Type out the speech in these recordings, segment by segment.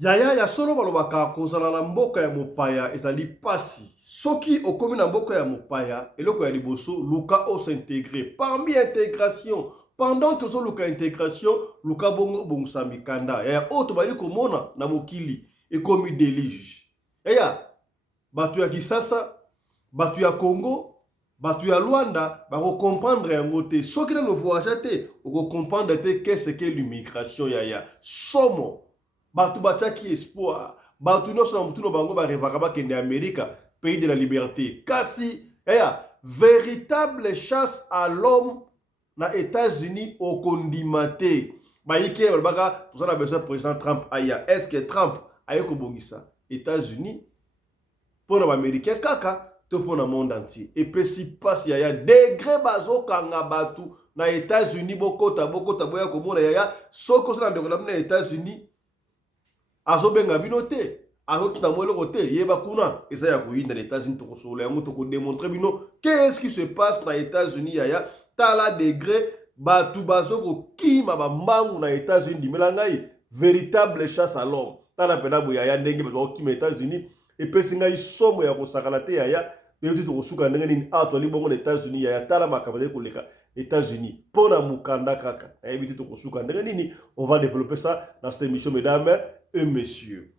Yaya ya solo balobaka kozala na mboka ya mopaya ezali pasi. Soki okomi na mboka ya mopaya, eloko ya liboso luka o s'intégrer. Parmi intégration, pendant que luka intégration, luka bongo bongsa mikanda. Yaya o to bali komona na mokili ekomi délige. Yaya batu ya Kisasa, batu ya Congo, batu ya Luanda, bako comprendre yango te. Soki na no voyage te, oko comprendre te qu'est-ce que l'immigration yaya. Somo batu batiaki espoir batu nyonso na mutuno bango barevaka bakende Amerika, pays de la liberté. Kasi véritable chasse à l'homme na États-Unis okondima te. Bayike balobaka toza na besoin président Trump aya. Est-ce que Trump aye kobongisa États-Unis pour l'Américain kaka to pour le monde entier? Et puis si passe yaya degré bazokanga batu na États-Unis bokota boya komona yaya soko na développement na États-Unis azobenga bino te, azotuta mweloko te, yeba kuna eza ya kuyinda na États-Unis tokosolola yango tokodémontrer bino qu'est-ce qui se passe na États-Unis yaya. Tala degré batu bazoko kima bambangu na États-Unis dimela ngai véritable chasse à l'homme. Tala pena bo yaya ndenge bazoko kima États-Unis epesi ngai somo ya kosakana te yaya yetu tokosuka ndenge nini atwali bongo na États-Unis yaya. Tala makabale koleka États-Unis pona mukanda kaka yebi te tokosuka ndenge nini. On va développer ça dans cette émission, mesdames et messieurs.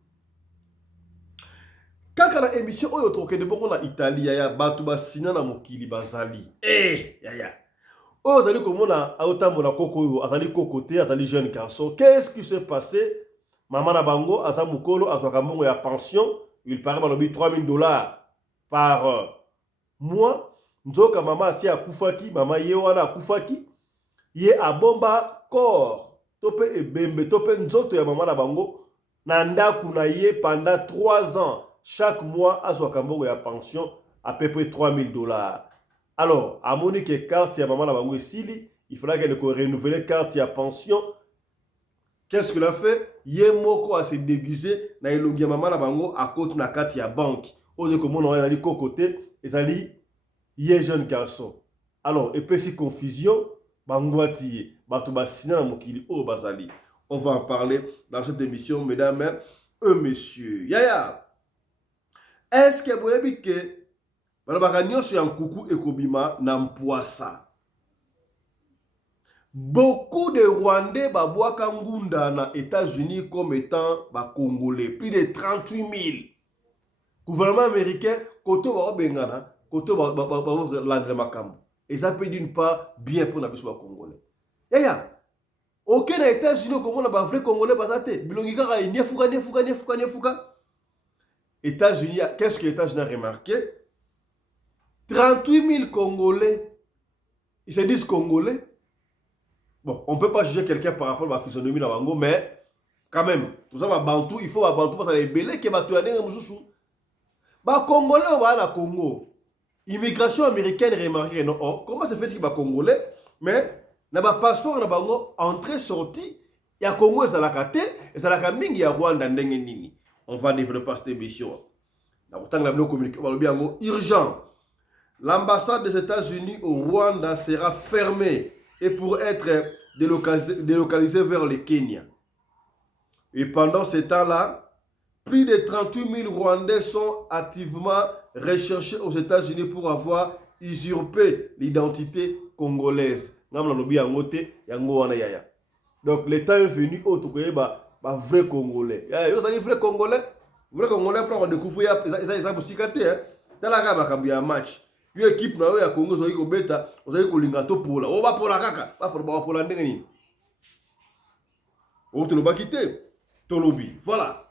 Kaka na émission oyo tokende bongo na Italie yaya batu basina na mokili bazali yaya oyo azali komona aotambola koko oyo azali koko te, azali jeune garçon. Qu'est-ce qui s'est passé? Maman na bango aza mukolo azwaka mbongo ya pension, il paraît balobi $3000 par mois. Nzoka mama asi akufaki, mama ye wana akufaki, ye abomba corps tope ebembe tope nzoto ya mama na bango na ndaku na ye pendant 3 ans. Chaque mois azwaka mbongo ya pension à peu près $3000. Alors à monique carte ya mama na bango esili, il faudra qu'elle renouveler carte ya pension. Qu'est-ce qu'il a fait? Ye moko a se déguisé na elongi ya mama na bango à côté na carte ya banque. Ose komona wana ali kokote ezali ye jeune garçon. Alors et puis si confusion bangwati ye batu basina na mokili o bazali. On va en parler dans cette émission, mesdames et messieurs. Yaya, est-ce que vous avez vu que balabaka nyonso ya nkuku ekobima na mpwasa? Beaucoup de Rwandais babwaka ngunda na États-Unis comme étant ba Congolais, plus de 38 000. Gouvernement américain koto ba bengana, koto ba landre makambo. Et ça peut d'une part bien pour na biso ba Congolais. Yaya, ok na États-Unis comme on a ba vrai Congolais bazate, bilongi kaka nefuka. États-Unis, qu'est-ce que les États-Unis a remarqué? 38 000 Congolais, ils se disent Congolais. Bon, on ne peut pas juger quelqu'un par rapport à la physionomie dans Bango, mais quand même, tout ça va Bantou, il faut va Bantou parce que les belés qui va tuer les Moussou. Bah Congolais, on va à Congo. Immigration américaine remarquée, non? Oh, comment se fait qu'il va Congolais? Mais na ba passeport na Bango, entrée sortie, il y a Congo et Zalakate, et Zalakaming, il y a Rwanda ndenge nini. On va développer cette émission. Urgent. L'ambassade des États-Unis au Rwanda sera fermée et pour être délocalisée vers le Kenya. Et pendant ce temps-là, plus de 38 000 Rwandais sont activement recherchés aux États-Unis pour avoir usurpé l'identité congolaise. Donc le temps est venu où tu connais vrai Congolais. Vous avez vrai Congolais? Vrai Congolais pour découvrir ça musikate hein. Tala ka makambi ya match. Yo équipe na yo ya Congo zo iko beta, ozali kolinga to pola. O ba pola kaka, ba pola ndenge nini. O to lo bakite, to lobi. Voilà.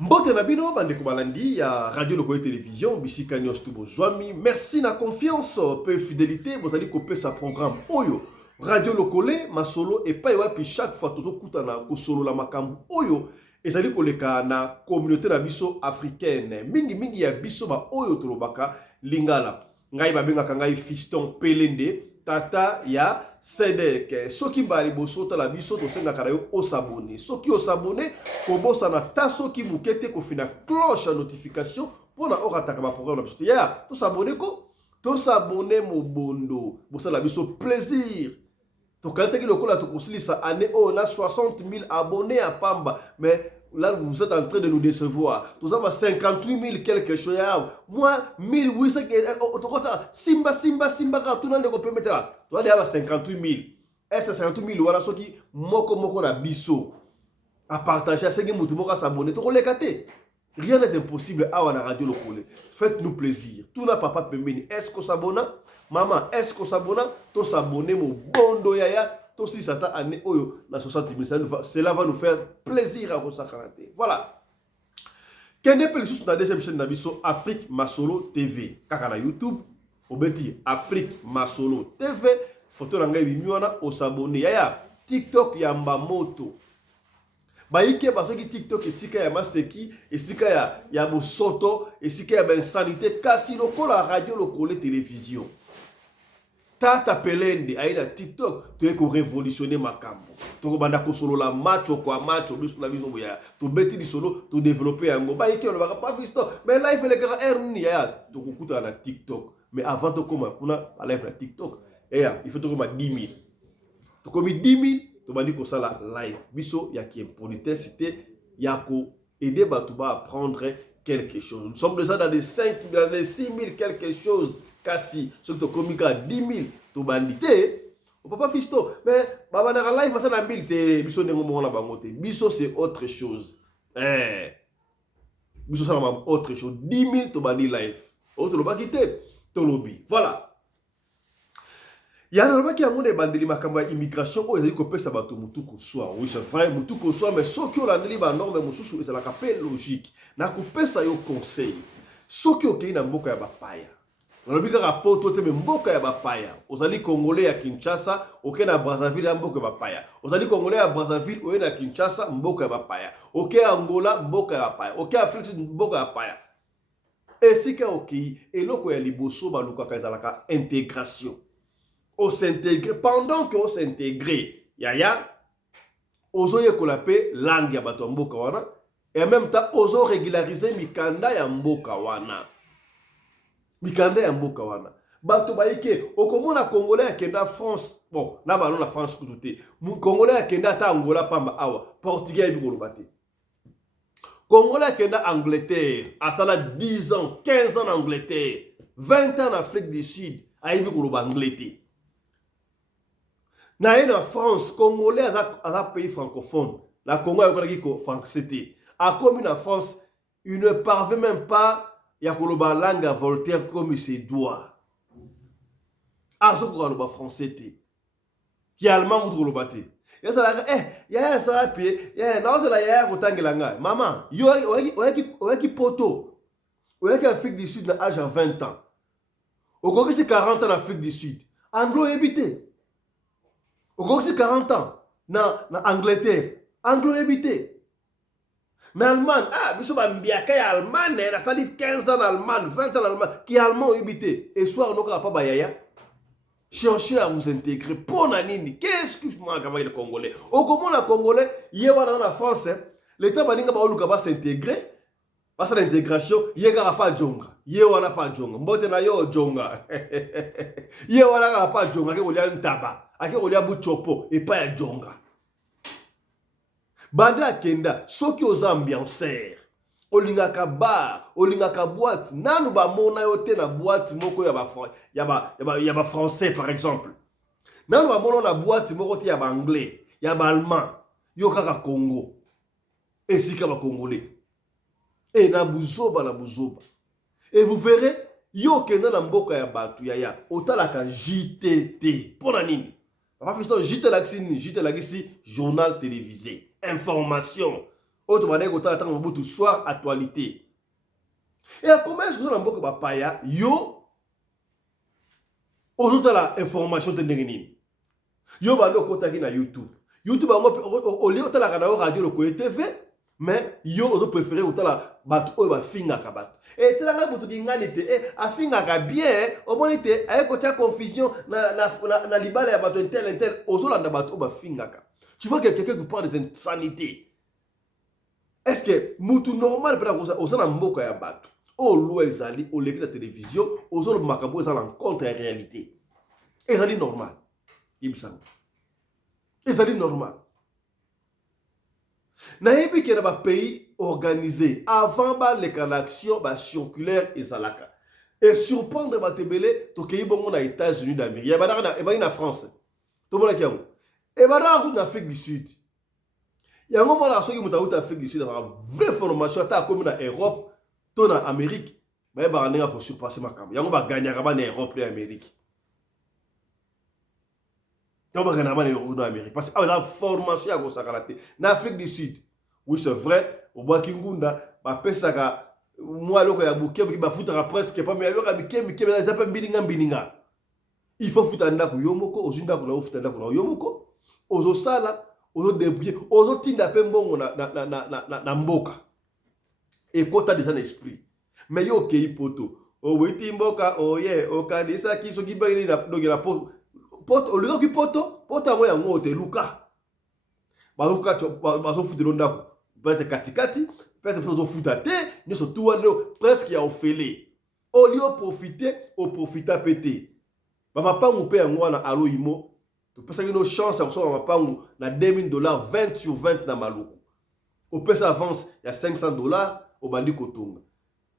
Mbote na bino bande ko balandi ya radio lokoye télévision bisika nyos tubo zwami. Merci na confiance, peu fidélité, vous allez couper sa programme Oyo. Radio Lokole, Masolo, et pas puis chaque fois, tout kutana, solo la makambu, Oyo, et ça dit que les na communauté la biso africaine, mingi ya biso ba Oyo Tolobaka, Lingala, Ngai Babenga Kangai Fiston Pelende, Tata ya Sedek, Soki Bali Boso, la biso, to senga karayo, o s'abonner. Soki o s'abonner, Kobo sana ta soki mukete, ko fina cloche à notification, pour na ora takaba programme, tout s'abonner ko, tout s'abonner, mon bondo, pour ça la biso plaisir. To quand le cola to kosilisa année on a 60 000 abonnés à Pamba, mais là vous êtes en train de nous décevoir. Tout ça va 58 000 quelque chose. Moi 1800 Simba quand tout le monde peut mettre là. Tu vas dire 58 000. Est-ce 58 000 voilà ce qui moko na biso à partager à ce que mutumoka s'abonner. To les cater. Rien n'est impossible à la radio locale. Faites-nous plaisir. Tout n'a pas pembeni. Est-ce qu'on s'abonne? Maman, est-ce qu'on s'abonne? To s'abonner mon bondo yaya. To si ça t'a année oyo na 60 000. Cela va nous faire plaisir à vous. Voilà. Quel n'est pas le souci dans la deuxième chaîne d'Abisso Afrique Masolo TV. Kaka na YouTube. Obeti Afrique Masolo TV. Photo nanga bimiwana au s'abonner. Yaya. TikTok yamba moto. Baïke parce que TikTok etika ya maseki esika ya bosoto esika ya insanité kasi lokola radio lokola télévision tata pelende aina TikTok to eko révolutionner makambo to banda ko solo la macho kwa macho biso na biso boya to beti di solo to développer yango baïke on va pas fisto mais là il fait le grand erni ya to kukuta na TikTok mais avant to koma kuna live na TikTok il faut to koma 10 000 to komi 10 000 to bandi ko sala live biso ya ki politesse ya ko aider batuba à apprendre quelque chose. Nous sommes déjà dans les 5 dans les 6 000 quelque chose kasi ce que to komika 10 000 to bandité on peut pas fisto mais baba na live ça na 1000 te biso ndengo mo na bango te biso c'est autre chose biso ça na autre chose 10 000 to bandi live autre lo ba quitter to lobby voilà. Il y a un qui a mon bandeli makamba immigration où ils ont ça bateau mutuko soir oui c'est vrai mutuko soir mais ceux qui ont la liba norme mususu c'est la capelle logique na couper ça yo conseil ceux qui ont na mboka ya bapaya on a vu que rapport tout mais mboka ya bapaya ozali congolais ya Kinshasa OK na Brazzaville ya mboka ya bapaya ozali congolais ya Brazzaville ou na Kinshasa mboka ya bapaya OK Angola mboka ya bapaya OK Afrique mboka ya bapaya et si ka OK et loko ya liboso ba luka kazalaka intégration. On s'intègre pendant qu'on s'intègre yaya ozo yekolapé langue ya bato mboka wana et en même temps ozo régulariser mikanda ya mboka wana bato baike okomona congolais akenda France bon na balon la France kututé congolais akenda ta Angola pamba awa portugais bi kolobate congolais akenda Angleterre asala 10 ans 15 ans en Angleterre 20 ans en Afrique du Sud ayibi koloba Angleterre. Na France, Congolais à un pays francophone. La Congo a dit que français. À comme en France, il ne parvient même pas à la langue à Voltaire comme il se doit. À ce qu'on a français. Qui allemand ou le bâti. Ya ça ya ça pied, ya non c'est la ya kotangela. Maman, yo qui poto. Qui Afrique du Sud à âge 20 ans. Au Congo c'est 40 ans en Afrique du Sud. Anglo habité. Au Congo, c'est 40 ans. Na Angleterre. Anglo-habité. Mais Allemagne, biso bambiaka ya Allemagne, ça dit 15 ans en Allemagne, 20 ans en Allemagne, qui est allemand habité. Et soit on n'a pas bayaya. Cherchez à vous intégrer. Pour nanini, qu'est-ce que moi avec les Congolais? Au Congo, les Congolais, hier dans la France, l'État baninga ba oluka ba s'intégrer. Parce que l'intégration, il n'y a pas de jonga. Il n'y a pas de jonga. Mbote na yo jonga. Il n'y a pas de jonga. Il y a un tabac. Il y a un chopo. Et pas de jonga. Banda kenda, ceux qui ont ambianceurs. Olingaka bar, olingaka boîte. Nanu ba mona yote na boîte moko ya ba français par exemple. Nanu ba mona na boîte moko te ya ba anglais, ya ba allemand. Yo kaka Congo. Et si ka ba congolais. Et na buzoba. Et vous verrez, yo kenda na mboka ya batu ya otalaka JTT. Pona nini? JT lagisi journal télévisé, information. Autrement otala tanga butu soir actualité. Et à comment est-ce que na mboka bapaya yo ozotala information te ndenge nini? Yo bando kotaki na YouTube. YouTube au lieu otala na radio lokoye TV. Mais yo ozo préféré otala bato oyo ba finga ka bato et telanga butu ngani te a finga ka bien o monite ay ko tia confusion na libala ya bato intel ozo landa bato ba finga ka. Tu vois que quelqu'un vous parle des insanités. Est-ce que mutu normal pena kosa ozo na mboka ya bato o lo ezali o leki na télévision ozo lo makambo ezala en contre la réalité ezali normal ibsanga ezali normal. Nayebi ke na ba pays organisé avant ba leka na action ba circulaire ezalaka. Et surprendre ba tebele to kei bongo na États-Unis d'Amérique. Ya ba na France. To mona kiango. Et ba na Afrique du Sud. Yango mona soki muta Afrique du Sud na vraie formation ta comme na Europe to na Amérique. Ba ba nga ko surpasser makambo. Yango ba gagner ba na Europe et Amérique. Donc ba gagner ba na Amérique parce que la formation ya ko sakalate na Afrique du Sud. Oui, c'est vrai, au bois Kingunda, ma pesaka, moi, le ya bouquet, qui va foutre presque pas, mais alors, les appels bilinga. Il faut foutre un daku yomoko, aux inda kuna foutre un daku yomoko, aux osala, aux débrouiller, aux tinda pembongo na mboka. Et kota déjà l'esprit. Mais yo kei poto, o witi mboka, oh yeah, o kanisa kiso ki ba na la poto, o ligo ki poto, poto ngo ya ngote luka. Bazoka bazo foutre l'ondaku. Peut-être katikati, peut-être que vous foutate, nous sommes tous presque à offelé. Au lieu de profiter, au profiter à péter. Papa pas mon père moi na alo imo. Tu penses que nos chances à recevoir papa na $2000, 20 sur 20 na maloko. Au pèse avance, il y a $500 au bandi kotonga.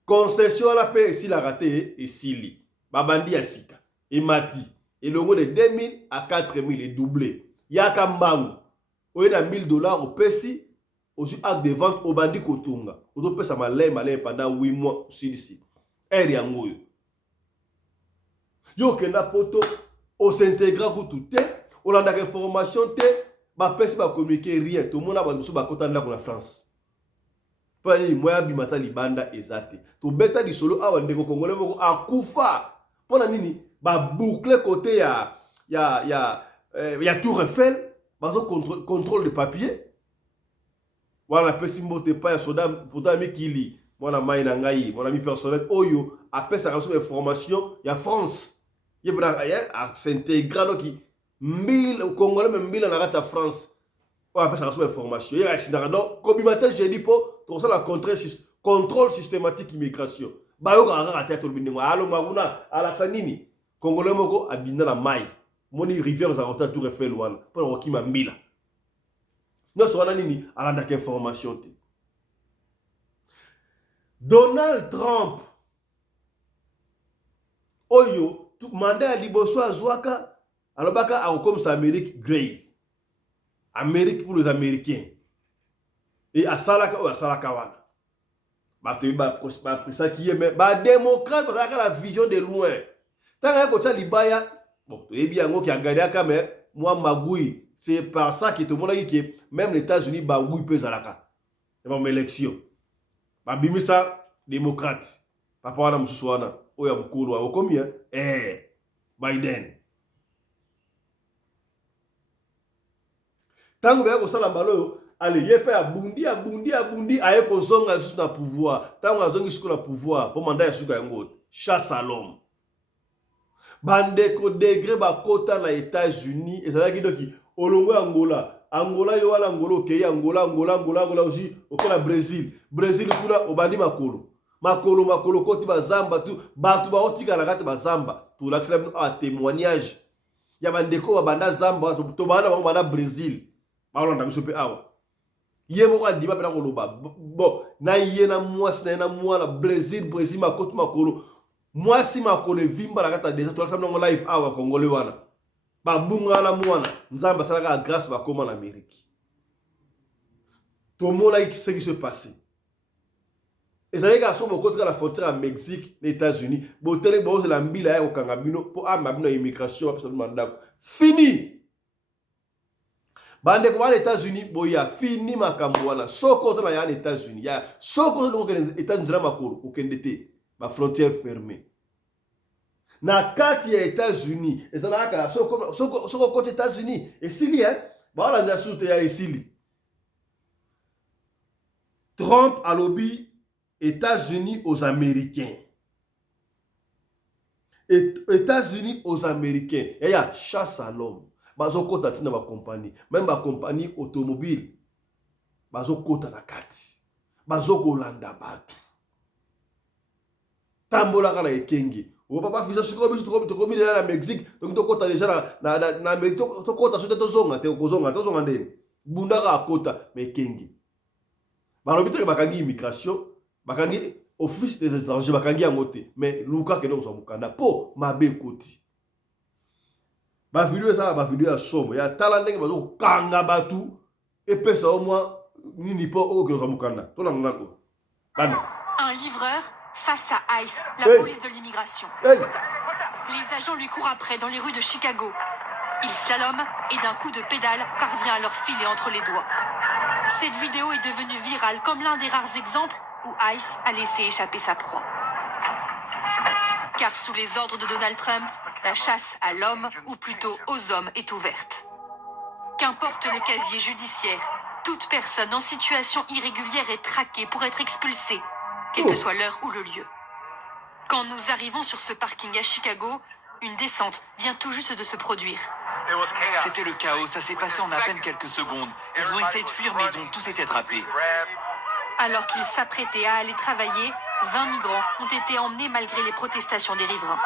Concession la paix ici la raté et sili. Babandi ya sika. Et mati. Et le de 2000 à 4000 est doublé. Yaka mbangu. Au y a $1000 au pèse. Aussi acte de vente au bandi kotunga. Odo pesa malay pendant 8 mois ici. Eri yangoyo. Yo kena poto o s'intégra ku tout o landa information te ba pesa ba communiquer rien. Tout le monde a ba ba kotanda ko na France. Pani moya bimata libanda ezate. To beta di solo awa ndeko kongole moko akufa. Pona nini ba boucler côté ya Tour Eiffel, ba contrôle de papier. Voilà, pesi mbote pa ya soda pourtant mi kili mwana mai na ngai mon ami personnel oyo apesa reçu information ya France yebra ya s'intégrer donc 1000 congolais même 1000 na rata France o apesa reçu information ya shinara donc comme matin j'ai dit pour ça la contrôle systématique immigration ba yo ka rata to bindingo alo maguna ala nini congolais moko abinda na mai moni rivière za rota Tour Eiffel wana pour okima mbila. Nous sommes nini alanda ke information te. Donald Trump oyo tout mandat liboso azwaka alobaka a comme ça Amérique grey. Amérique pour les Américains. Et à salaka ou à salaka wana. Ba te ba ça qui est mais ba démocrate parce que la vision de loin. Tant que tu libaya bon, et bien ngo qui a gagné aka mais moi magui. C'est par ça que tout le monde a dit que même les États-Unis, bah oui, peut zalaka. C'est une élection. Bah bimisa démocrate. Papa wana msuswana. Oya bukulu wa combien? Biden. Tango ya ko sala mbalo, allez, yepe abundi aye ko zonga juste na pouvoir. Tango azongi siko na pouvoir, pour mandat ya suka yango. Chasse à l'homme. Bandeko degré ba kota na États-Unis et ça qui doki olongo Angola yo wala Angola okay Angola aussi okona Brésil kuna obandi makolo koti bazamba tu batu ba otika na kati bazamba tu la a témoignage ya bandeko ba banda zamba to bana ba banda Brésil ba londa biso pe awa ye moko andima pe na koloba bon na ye na mwasi na mwana Brésil makoti makolo mwasi makolo vimba na kata déjà to la live awa Congolais wana babunga na mwana nzamba salaka grâce ba koma en Amérique. Tout le monde a dit ce qui se passait. Et ça veut dire qu'à côté de la frontière à Mexique, les États-Unis, botele bo la mbila ya okangabino pour amabino immigration après mandat. Fini. Bande ko les États-Unis boya fini makambo wana. Soko to na ya les États-Unis. Ya soko to les États-Unis na makolo okendete ba frontière fermée. Na kati ya États-Unis ezalaka soko côté États-Unis esili bala nda sute ya esili. Trump a lobby États-Unis aux Américains. États-Unis aux Américains. Il y a chasse à l'homme. Bazo kota tina ba compagnie, même ba compagnie automobile. Bazo kota na kati. Bazo kolanda batu. Tambola kala ekenge. O papa fils sikoyo biso tokomi déjà na Mexique donc tokota déjà na tokota sote tozonga te tozonga ndeni bundaka akota mais kengi balobi te bakangi immigration bakangi office des étrangers bakangi yango te mais luka kende kozwa mokanda po mabe ekoti bavideo ezala bavideo ya somo ya tala ndenge bazokokanga batu epesa au moins nini po oyo kozwa mokanda tolanda nano un livreur face à ICE, la police de l'immigration. Les agents lui courent après dans les rues de Chicago. Il slalome et d'un coup de pédale parvient à leur filer entre les doigts. Cette vidéo est devenue virale comme l'un des rares exemples où ICE a laissé échapper sa proie. Car sous les ordres de Donald Trump, la chasse à l'homme, ou plutôt aux hommes, est ouverte. Qu'importe le casier judiciaire, toute personne en situation irrégulière est traquée pour être expulsée, quelle que soit l'heure ou le lieu. Quand nous arrivons sur ce parking à Chicago, une descente vient tout juste de se produire. C'était le chaos, ça s'est passé en à peine quelques secondes. Ils ont essayé de fuir, mais ils ont tous été attrapés. Alors qu'ils s'apprêtaient à aller travailler, 20 migrants ont été emmenés malgré les protestations des riverains.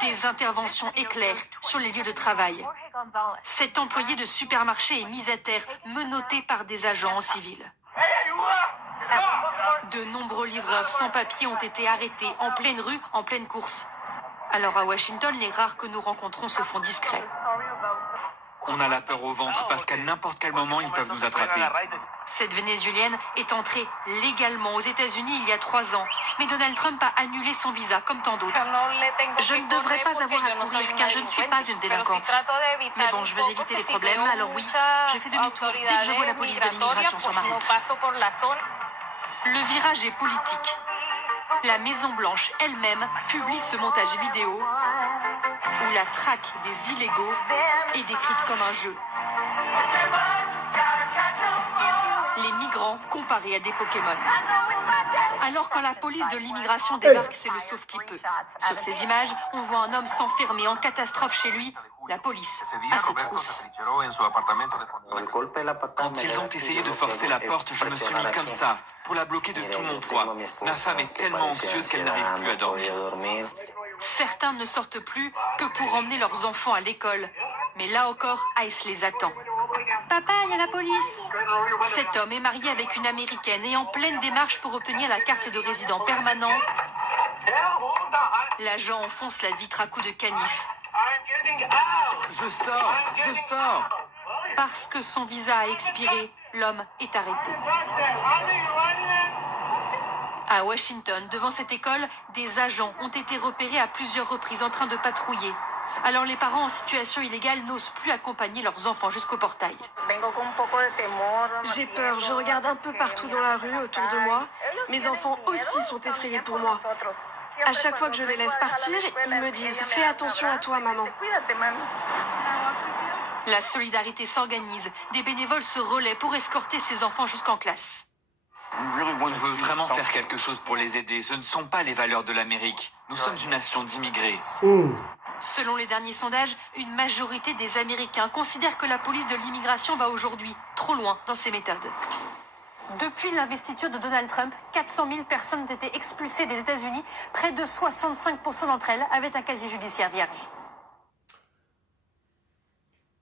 Des interventions éclairent sur les lieux de travail. Cet employé de supermarché est mis à terre, menotté par des agents en civil. De nombreux livreurs sans papier ont été arrêtés en pleine rue, en pleine course. Alors à Washington, les rares que nous rencontrons se font discrets. On a la peur au ventre parce qu'à n'importe quel moment, ils peuvent nous attraper. Cette Vénézuélienne est entrée légalement aux États-Unis il y a 3 ans. Mais Donald Trump a annulé son visa comme tant d'autres. Je ne devrais pas avoir à courir car je ne suis pas une délinquante. Mais bon, je veux éviter les problèmes, alors oui, je fais demi-tour dès que je vois la police de l'immigration sur ma route. Le virage est politique. La Maison-Blanche elle-même publie ce montage vidéo où la traque des illégaux est décrite comme un jeu. Les migrants comparés à des Pokémon. Alors quand la police de l'immigration débarque, c'est le sauve qui peut. Sur ces images, on voit un homme s'enfermer en catastrophe chez lui. La police a ses trousses. Quand ils ont essayé de forcer la porte, je me suis mis comme ça, pour la bloquer de tout mon poids. Ma femme est tellement anxieuse qu'elle n'arrive plus à dormir. Certains ne sortent plus que pour emmener leurs enfants à l'école. Mais là encore, ICE les attend. Papa, il y a la police. Cet homme est marié avec une Américaine et en pleine démarche pour obtenir la carte de résident permanent. L'agent enfonce la vitre à coups de canif. Je sors. Parce que son visa a expiré, l'homme est arrêté. À Washington, devant cette école, des agents ont été repérés à plusieurs reprises en train de patrouiller. Alors les parents en situation illégale n'osent plus accompagner leurs enfants jusqu'au portail. J'ai peur, je regarde un peu partout dans la rue autour de moi. Mes enfants aussi sont effrayés pour moi. À chaque fois que je les laisse partir, ils me disent « Fais attention à toi, maman ». La solidarité s'organise. Des bénévoles se relaient pour escorter ces enfants jusqu'en classe. On veut vraiment faire quelque chose pour les aider. Ce ne sont pas les valeurs de l'Amérique. Nous sommes une nation d'immigrés. Selon les derniers sondages, une majorité des Américains considèrent que la police de l'immigration va aujourd'hui trop loin dans ses méthodes. Depuis l'investiture de Donald Trump, 400 000 personnes ont été expulsées des États-Unis. Près de 65% d'entre elles avaient un casier judiciaire vierge.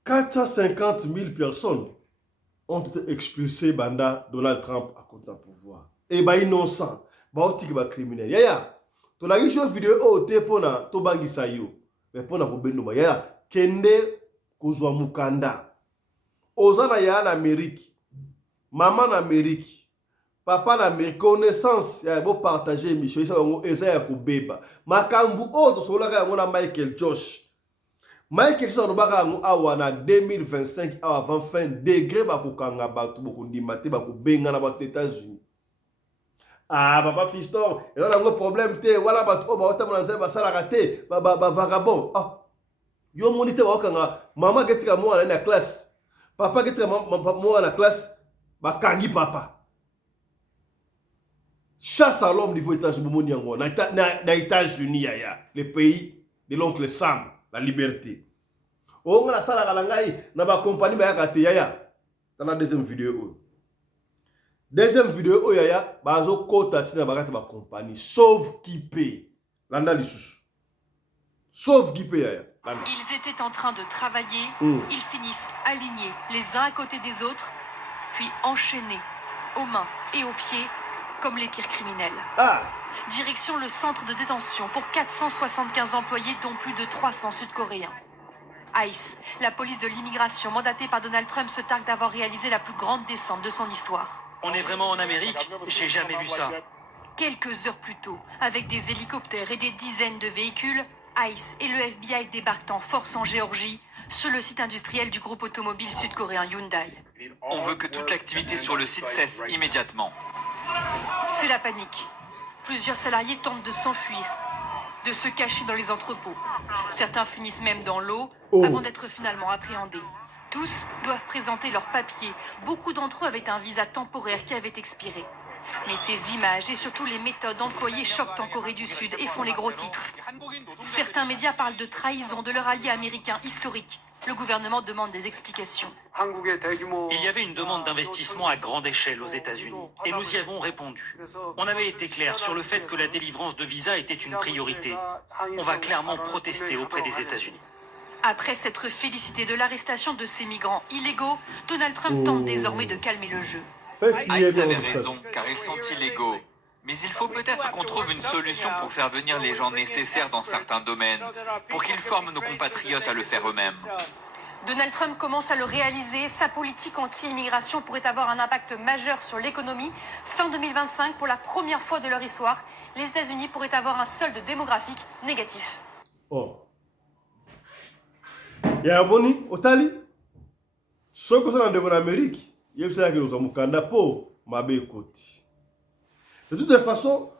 450 000 personnes ont été expulsées banda Donald Trump à côté du pouvoir. Et bah innocent, bah otik bah criminel. Yaya, to la gisho vidéo o te pona to bangisa yo. Mais pona ko bendo ba yaya kende kozwa mukanda. Ozana ya na Amérique. Maman en Amérique. Papa en Amérique. Connaissance ya bo partager mission ça ngo eza ya ko beba. Makambu o to sola ka ngona Michael Josh. Michael Sarobaka awa na 2025 avant fin degré bakokanga bato bokondimate bakobenga na bato États-Unis. Ah papa fiston, et là un problème te wala bato ba otama na basala raté ba vagabond. Ah yo monite bakokanga mama getika mwana na classe. Papa getika mwana na classe bakangi papa. Chasse à l'homme niveau États-Unis na États-Unis ya le pays de l'oncle Sam. La liberté. On a ça la ngai na ba compagnie ba yakate yaya. Dans la deuxième vidéo. Deuxième vidéo, oh yaya, bazo kota tina bagata ba compagnie. Sauve qui paie. Landa lisusu. Sauve qui paie yaya. Landa. Ils étaient en train de travailler, ils finissent alignés les uns à côté des autres, puis enchaînés aux mains et aux pieds comme les pires criminels. Ah! Direction le centre de détention pour 475 employés, dont plus de 300 Sud-Coréens. ICE, la police de l'immigration mandatée par Donald Trump, se targue d'avoir réalisé la plus grande descente de son histoire. On est vraiment en Amérique, j'ai jamais vu ça. Quelques heures plus tôt, avec des hélicoptères et des dizaines de véhicules, ICE et le FBI débarquent en force en Géorgie, sur le site industriel du groupe automobile sud-coréen Hyundai. On veut que toute l'activité sur le site cesse immédiatement. C'est la panique. Plusieurs salariés tentent de s'enfuir, de se cacher dans les entrepôts. Certains finissent même dans l'eau avant d'être finalement appréhendés. Tous doivent présenter leurs papiers. Beaucoup d'entre eux avaient un visa temporaire qui avait expiré. Mais ces images et surtout les méthodes employées choquent en Corée du Sud et font les gros titres. Certains médias parlent de trahison de leur allié américain historique. Le gouvernement demande des explications. Il y avait une demande d'investissement à grande échelle aux États-Unis et nous y avons répondu. On avait été clair sur le fait que la délivrance de visas était une priorité. On va clairement protester auprès des États-Unis. Après s'être félicité de l'arrestation de ces migrants illégaux, Donald Trump tente désormais de calmer le jeu. ICE avait raison, car ils sont illégaux. Mais il faut peut-être qu'on trouve une solution pour faire venir les gens nécessaires dans certains domaines, pour qu'ils forment nos compatriotes à le faire eux-mêmes. Donald Trump commence à le réaliser. Sa politique anti-immigration pourrait avoir un impact majeur sur l'économie. Fin 2025, pour la première fois de leur histoire, les États-Unis pourraient avoir un solde démographique négatif. Oh. Ya boni, otali. Ce que ça en Amérique, il y a ça que nous avons candapo, ma békoti. De toute façon,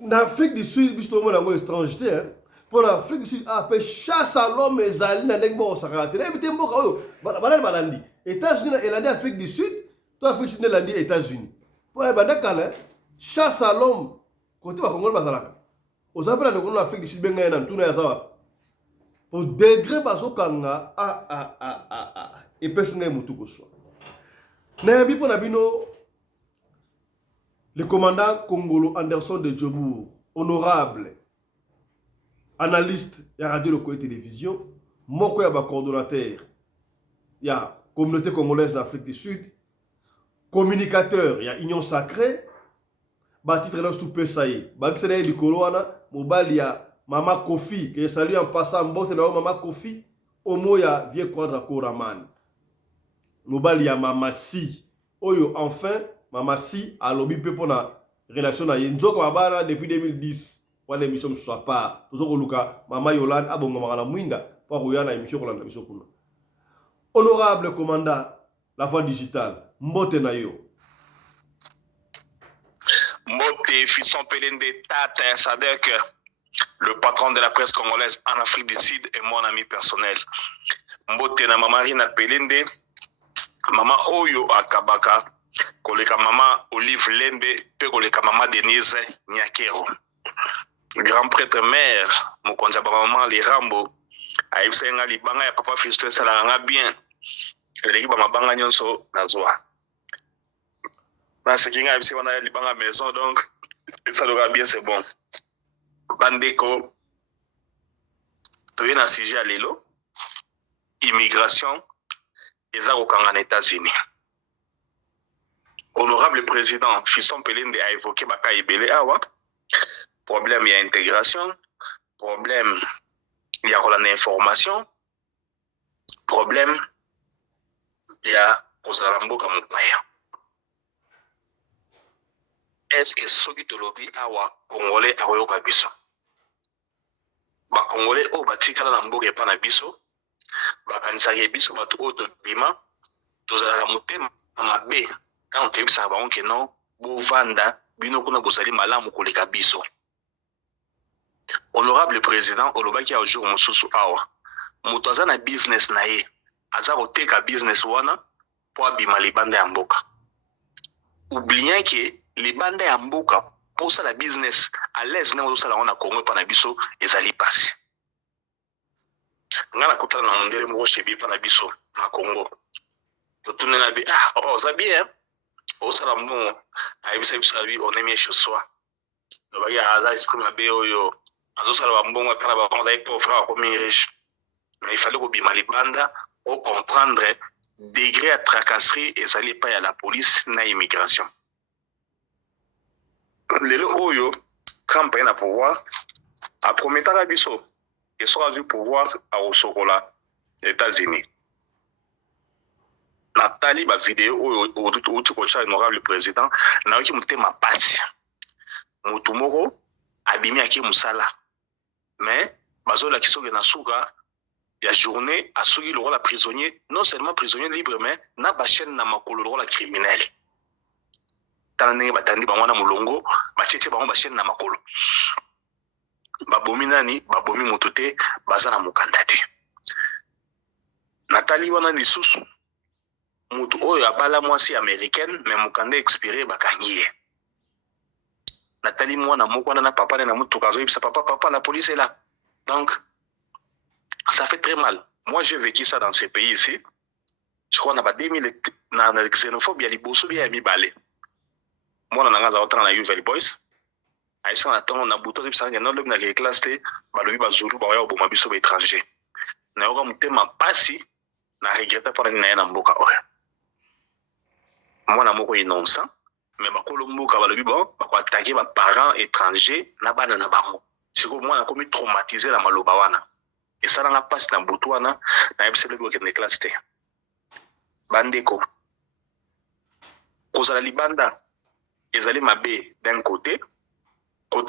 en Afrique du Sud, justement, dans l'étranger, hein, pour l'Afrique du Sud, après chasse à l'homme et zali na ndengbo osakate. Na ebite mboka oyo, balandi. États-Unis et l'Afrique du Sud, toi Afrique du Sud l'Inde et États-Unis. Pour les bandakala, chasse à l'homme, côté ba Congo bazalaka. Aux appels de l'Afrique du Sud benga na tuna ya sawa. Pour degré bazokanga et personne mutu ko so. Na bi pona bino le commandant congolo Anderson de Djobour, honorable analyste ya radio local et télévision, moko ya ba coordonnateur ya communauté congolaise d'Afrique du Sud, communicateur ya Union Sacrée, ba titre là tout pesaye, ba kisene di koloana, mobali ya Mama Kofi, que je salue en passant, mbote na Mama Kofi, omo ya Vieux Quadra Koraman. Mobali ya Mama Si, oyo enfin Mama Si a lobby pe pona relation na yenzoko babana depuis 2010. Wana émission soit pas. Tozoko luka Mama Yolande abongo makana mwinda pour koyana émission kolanda émission kuna. Honorable commandant la voix digitale, mbote na yo. Mbote Fiston Pelende Tata Sadek, le patron de la presse congolaise en Afrique du Sud et mon ami personnel. Mbote na Mama Rina Pelende, Mama Oyo Akabaka, koleka Mama Olive Lembe, pe koleka Mama Denise Nyakero. Grand prêtre mère, mokonza ba Mama Lirambo, aibsenga libanga ya papa Fiston salanga bien. Eleki ba mabanga nyonso nazwa. Parce qu'il y a un libanga maison, donc ça doit bien, c'est bon. Bandeko, tu es un sujet à l'élo, immigration, et ça au États-Unis. Honorable président, Fiston Pelende a évoqué Baka Ibele Awa, problème il y a intégration, problème il y a l'information, problème il y a Ozarambo Kamupaya. Est-ce que ce qui te lobby awa Congolais a yoka biso? Ba Congolais o batikala na mboka pa na biso, ba kanisa ye biso batu o to bima, tozala mutema mabe, quand te bisa ba onke non, bo vanda bino kuna bozali malamu koleka biso. Honorable président olobaki a jour mosusu awa, mutu aza na business na ye, aza koteka business wana po abima libanda ya mboka. Oubliant que les bandes ya mboka pour ça la business à l'aise na ça la on a Congo pa na biso ezali passe. Ngana kutana na ndele mo chebi pa na biso na Congo. To tunena bi oh ça bien. Au salon, à Ibisabi, on est mieux chez soi. Le bagage à l'esprit ma béo, à ce salon, bon, à Canada, on a pour faire comme riche. Mais il fallait que Bimalibanda, au comprendre, degré à tracasserie et ça n'est pas à la police, na immigration. Le Oyo, Trump est à pouvoir, à promettre à Bisso, il sera du pouvoir à Osokola, États-Unis. Nathalie, ma vidéo, où tu coaches l'honorable président, n'a eu ma passe. Mutumoko, abimi aki musala. Mais, bazola qui sont na souga, la journée, à sougi le rôle à prisonnier, non seulement prisonnier libre, mais na bachen na makolo le rôle à criminel. Tanane batandi bangwana mulongo, bacheche bango bachen na makolo. Babomi nani, babomi motute, bazana mukandate. Nathalie wana lisusu. Mutu oyo abala mwasi américaine mais mukanda expiré bakangiye. Nathalie mwana moko na papa na mutu kazo ibisa papa la police est là. Donc ça fait très mal. Moi j'ai vécu ça dans ces pays ici. Je crois na ba 2000 na xénophobie ya liboso bia ya mibale. Mwana na ngaza otana na Uvel Boys. Aïssa na tango na buto ibisa na lobi na classe te balobi bazulu ba ya oboma biso ba étranger. Na yoka mutema pasi na regrette pour na na mboka oyo. Moi, je suis innocent, mais je suis attaqué par parents étrangers. C'est que moi, je suis traumatisé dans ma et ça n'a pas passé dans Boutouana, dans le classe. Bandeko. Cause la Libanda, ils allaient m'abbé d'un côté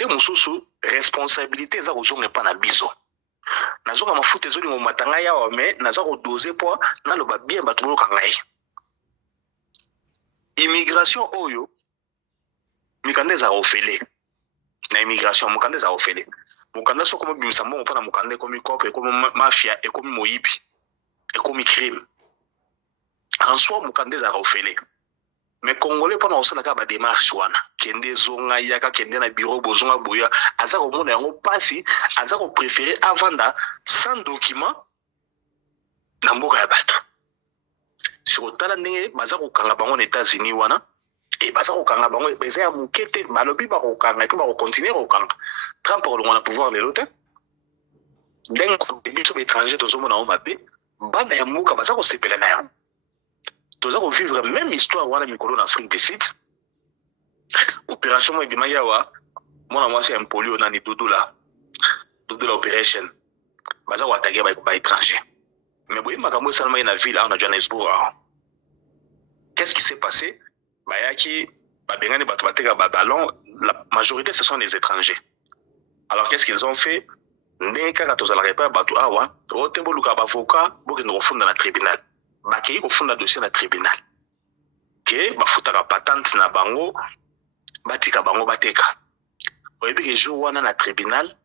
Moussoussou, responsabilité, ça n'est pas na biso. Nazoka mafuta ezoli mo matanga yawa mais nazako doser poids na lo ba bien batulu kangai. Immigration oyo mikande za ofele na immigration mukande za ofele mukande so comme bimisa mbongo pona mukande comme cop et comme mafia et comme moyibi et comme crime en soi mukande za ofele mais congolais pona osala ka ba démarche wana kende zonga yaka kende na bureau bozonga boya azako mona yango pasi azako préférer avanda sans document na mboka ya bato. Si vous avez des gens qui sont aux États-Unis, et baza ko kanga bango beza ya mukete balobi ba ko kanga et ba continuer ko kanga Trump ko ngona pouvoir le lote den ko biso ba étranger to zomo na o mabe bana ya muka baza ko sepela na ya to za ko vivre même histoire wana mikolo na Afrique du Sud opération mo bima yawa mona mwasi ya polio na ni dodola operation baza ko attaquer ba étranger mais boy makambo seulement na ville à Johannesburg. Qu'est-ce qui s'est passé? Bayaki, babengani batobateka ballon, la majorité ce sont des étrangers. Alors qu'est-ce qu'ils ont fait? Ndeka katozala repa batu awa, otembo luka bavoka, boke ndofunda na tribunal. Bakei ko funda dossier na tribunal. Ke bafutaka patente na bango, batika bango bateka. Oyebi ke jour wana na tribunal,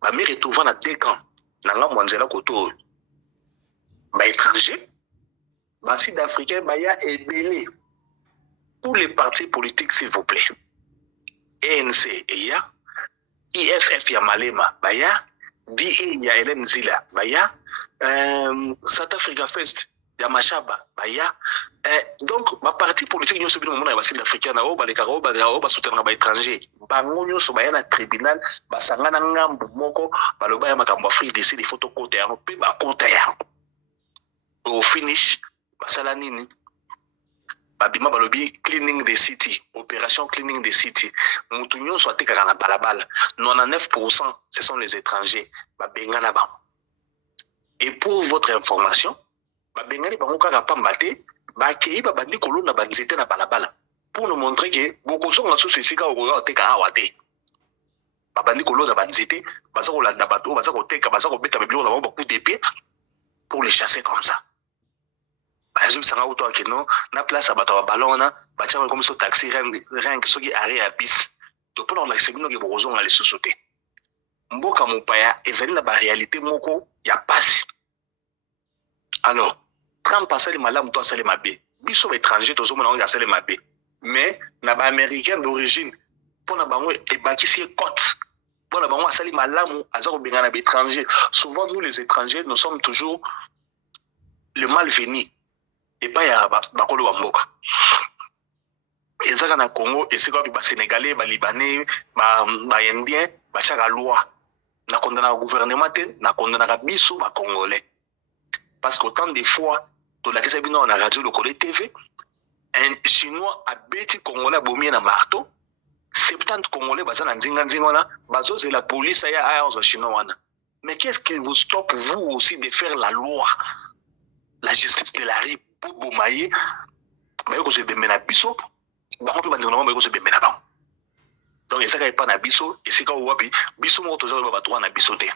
ba mi retrouva na 2 camps. Na nga mwanzela koto. Ba étranger, ba sud-africain baya ebele. Tous les partis politiques, s'il vous plaît. ANC, ya. IFF, ya Malema, baya. DA, ya Hélène Zila, baya. South Africa Fest, ya Machaba, baya. Donc, ma parti politique, nous sommes dans le sud-africain, na oba, les karo, ba soutenir ba étranger. Bango, nous sommes baya na tribunal, ba sangana ngambu moko, ba loba ya makambo Afrique d'ici, les photos côté, pe ba côté. Au finish, ba salanini. Babima balobi cleaning the city, opération cleaning the city. Moutounion soit tekara balabala. 99% ce sont les étrangers. Babengana ba. Et pour votre information, babengani bango kaka pambate, ba kei ba bandi kolona banzete na balabala. Pour nous montrer que beaucoup sont en sous-sika au teka awate. Babandi kolona banzete, baza ko landa bato, baza ko teka, baza ko beta bibio na beaucoup d'épée pour les chasser comme ça. Bazum sanga auto akeno na place abato ba ballona ba tchama comme so taxi rien que soki arrêt à bis to pona na sebino ke bozo ngale sosote mboka mopaya ezali na ba réalité moko ya pasi. Alors Trump asali malamu to asali mabe biso étranger to zomo na asali mabe mais na ba américain d'origine pona bango e bakisi cote pona bango asali malamu azako bengana ba étranger. Souvent nous les étrangers nous sommes toujours le mal venu et pas ya bakolo wa mboka. ezaka na Congo esika ba Sénégalais ba Libanais ba Indiens ba chaka loi na condamna gouvernement te na condamna biso ba Congolais parce qu'autant de fois to la kisa bino na radio lokolo TV un chinois a beti Congolais bomi na marteau 70 Congolais baza na nzinga wana bazoze la police ya ayo chinois wana. Mais qu'est-ce qui vous stoppe vous aussi de faire la loi, la justice de la rue pour bomayer mais ko se bemena biso ba ko ba ndona ba ko se bemena ba. Donc ça ka pa na biso esika wapi biso mo tozo ba batwa na biso te.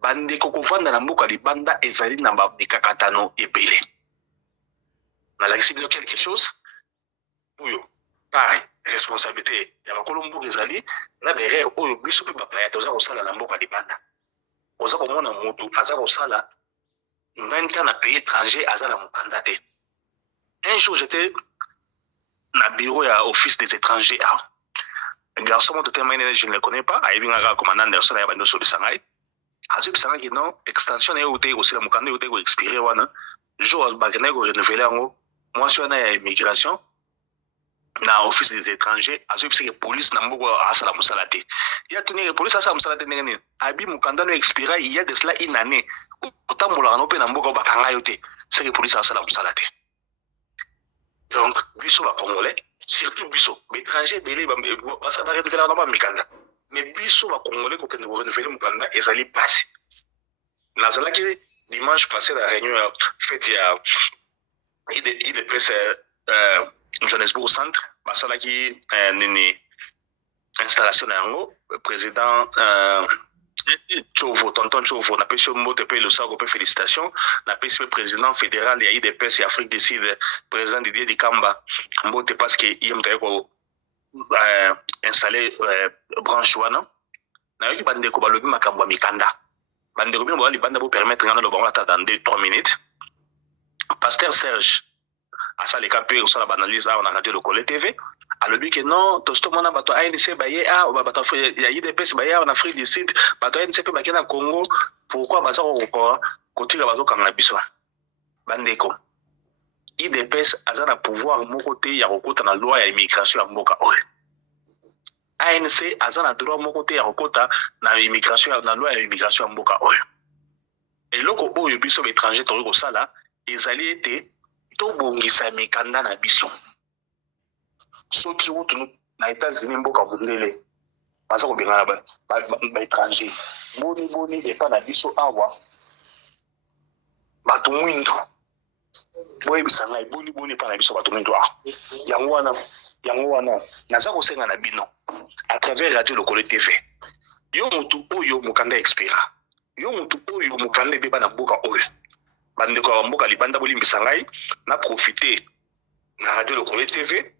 Bande ko kovanda na mboka libanda ezali na ba bikakatano ebele. Na la kisibino quelque chose oyo pareil responsabilité ya bakolombo ezali na derrière oyo biso pe papa ya toza kosala na mboka libanda. Oza komona moto aza kosala 20 ans na pays étranger aza na mokanda te. Un jour j'étais na bureau ya office des étrangers. Un garçon monte tellement je ne le connais pas, ayebi nga commandant Anderson ya bando soli sangai. Azu bisanga ki non extension ya uté aussi la mokanda uté ko expirer wana. Jour ba gena ko renouveler ngo. Moi je suis na immigration na office des étrangers azu bisanga police na mboko asala musala te. Ya tuni police asala musala te ngene. Abi mokanda no expira il y a de cela une année. Autant mola no pe na mboko ba kanga yote. C'est que police asala musala te. Donc biso ba Congolais surtout biso étranger belé ça va renouveler na mikanda. Mais biso ba Congolais ko kende renouveler mukanda ezali passé. Nazala ki dimanche passé la réunion faite ya IDPS Johannesburg centre basala ki nini installation yango président Chovo tonton Chovo na pesi mbote pe le sako pe félicitations na pesi pe président fédéral ya IDPS Afrique du Sud président Didier Dikamba mbote parce que yem taye ko installer branche wana na yoki bande ko balobi makambo ya mikanda bande ko bino bali bande pour permettre ngana lo bango ata dans 2-3 minutes. Pasteur Serge a ça les capé au sala analyse on a radio le Collet TV alobi que non tosto mona bato ANC baye bato ya IDPS baye en Afrique du Sud bato ANC pe bakena Congo pourquoi baza ko kotika bazo kanga biso bande ko IDPS azana pouvoir moko te ya kokota na loi ya immigration ya mboka oyo. ANC azana droit moko te ya kokota na immigration na loi ya immigration ya mboka oyo. Et loko oyo biso étranger to ko sala ezali ete to bongisa mikanda na biso. Soki wutu na États-Unis mboka bundele baza ko bengana ba étranger. Boni epa na biso awa bato mwindo. Boye bisanga boni pa na biso bato mwindo a. Yango wana naza ko senga na bino à travers radio le Collet TV. Yo mutu oyo mukanda expira. Yo mutu oyo mukanda beba na mboka oyo. Bande ko mboka libanda bolimbisa ngai na profiter na radio le Collet TV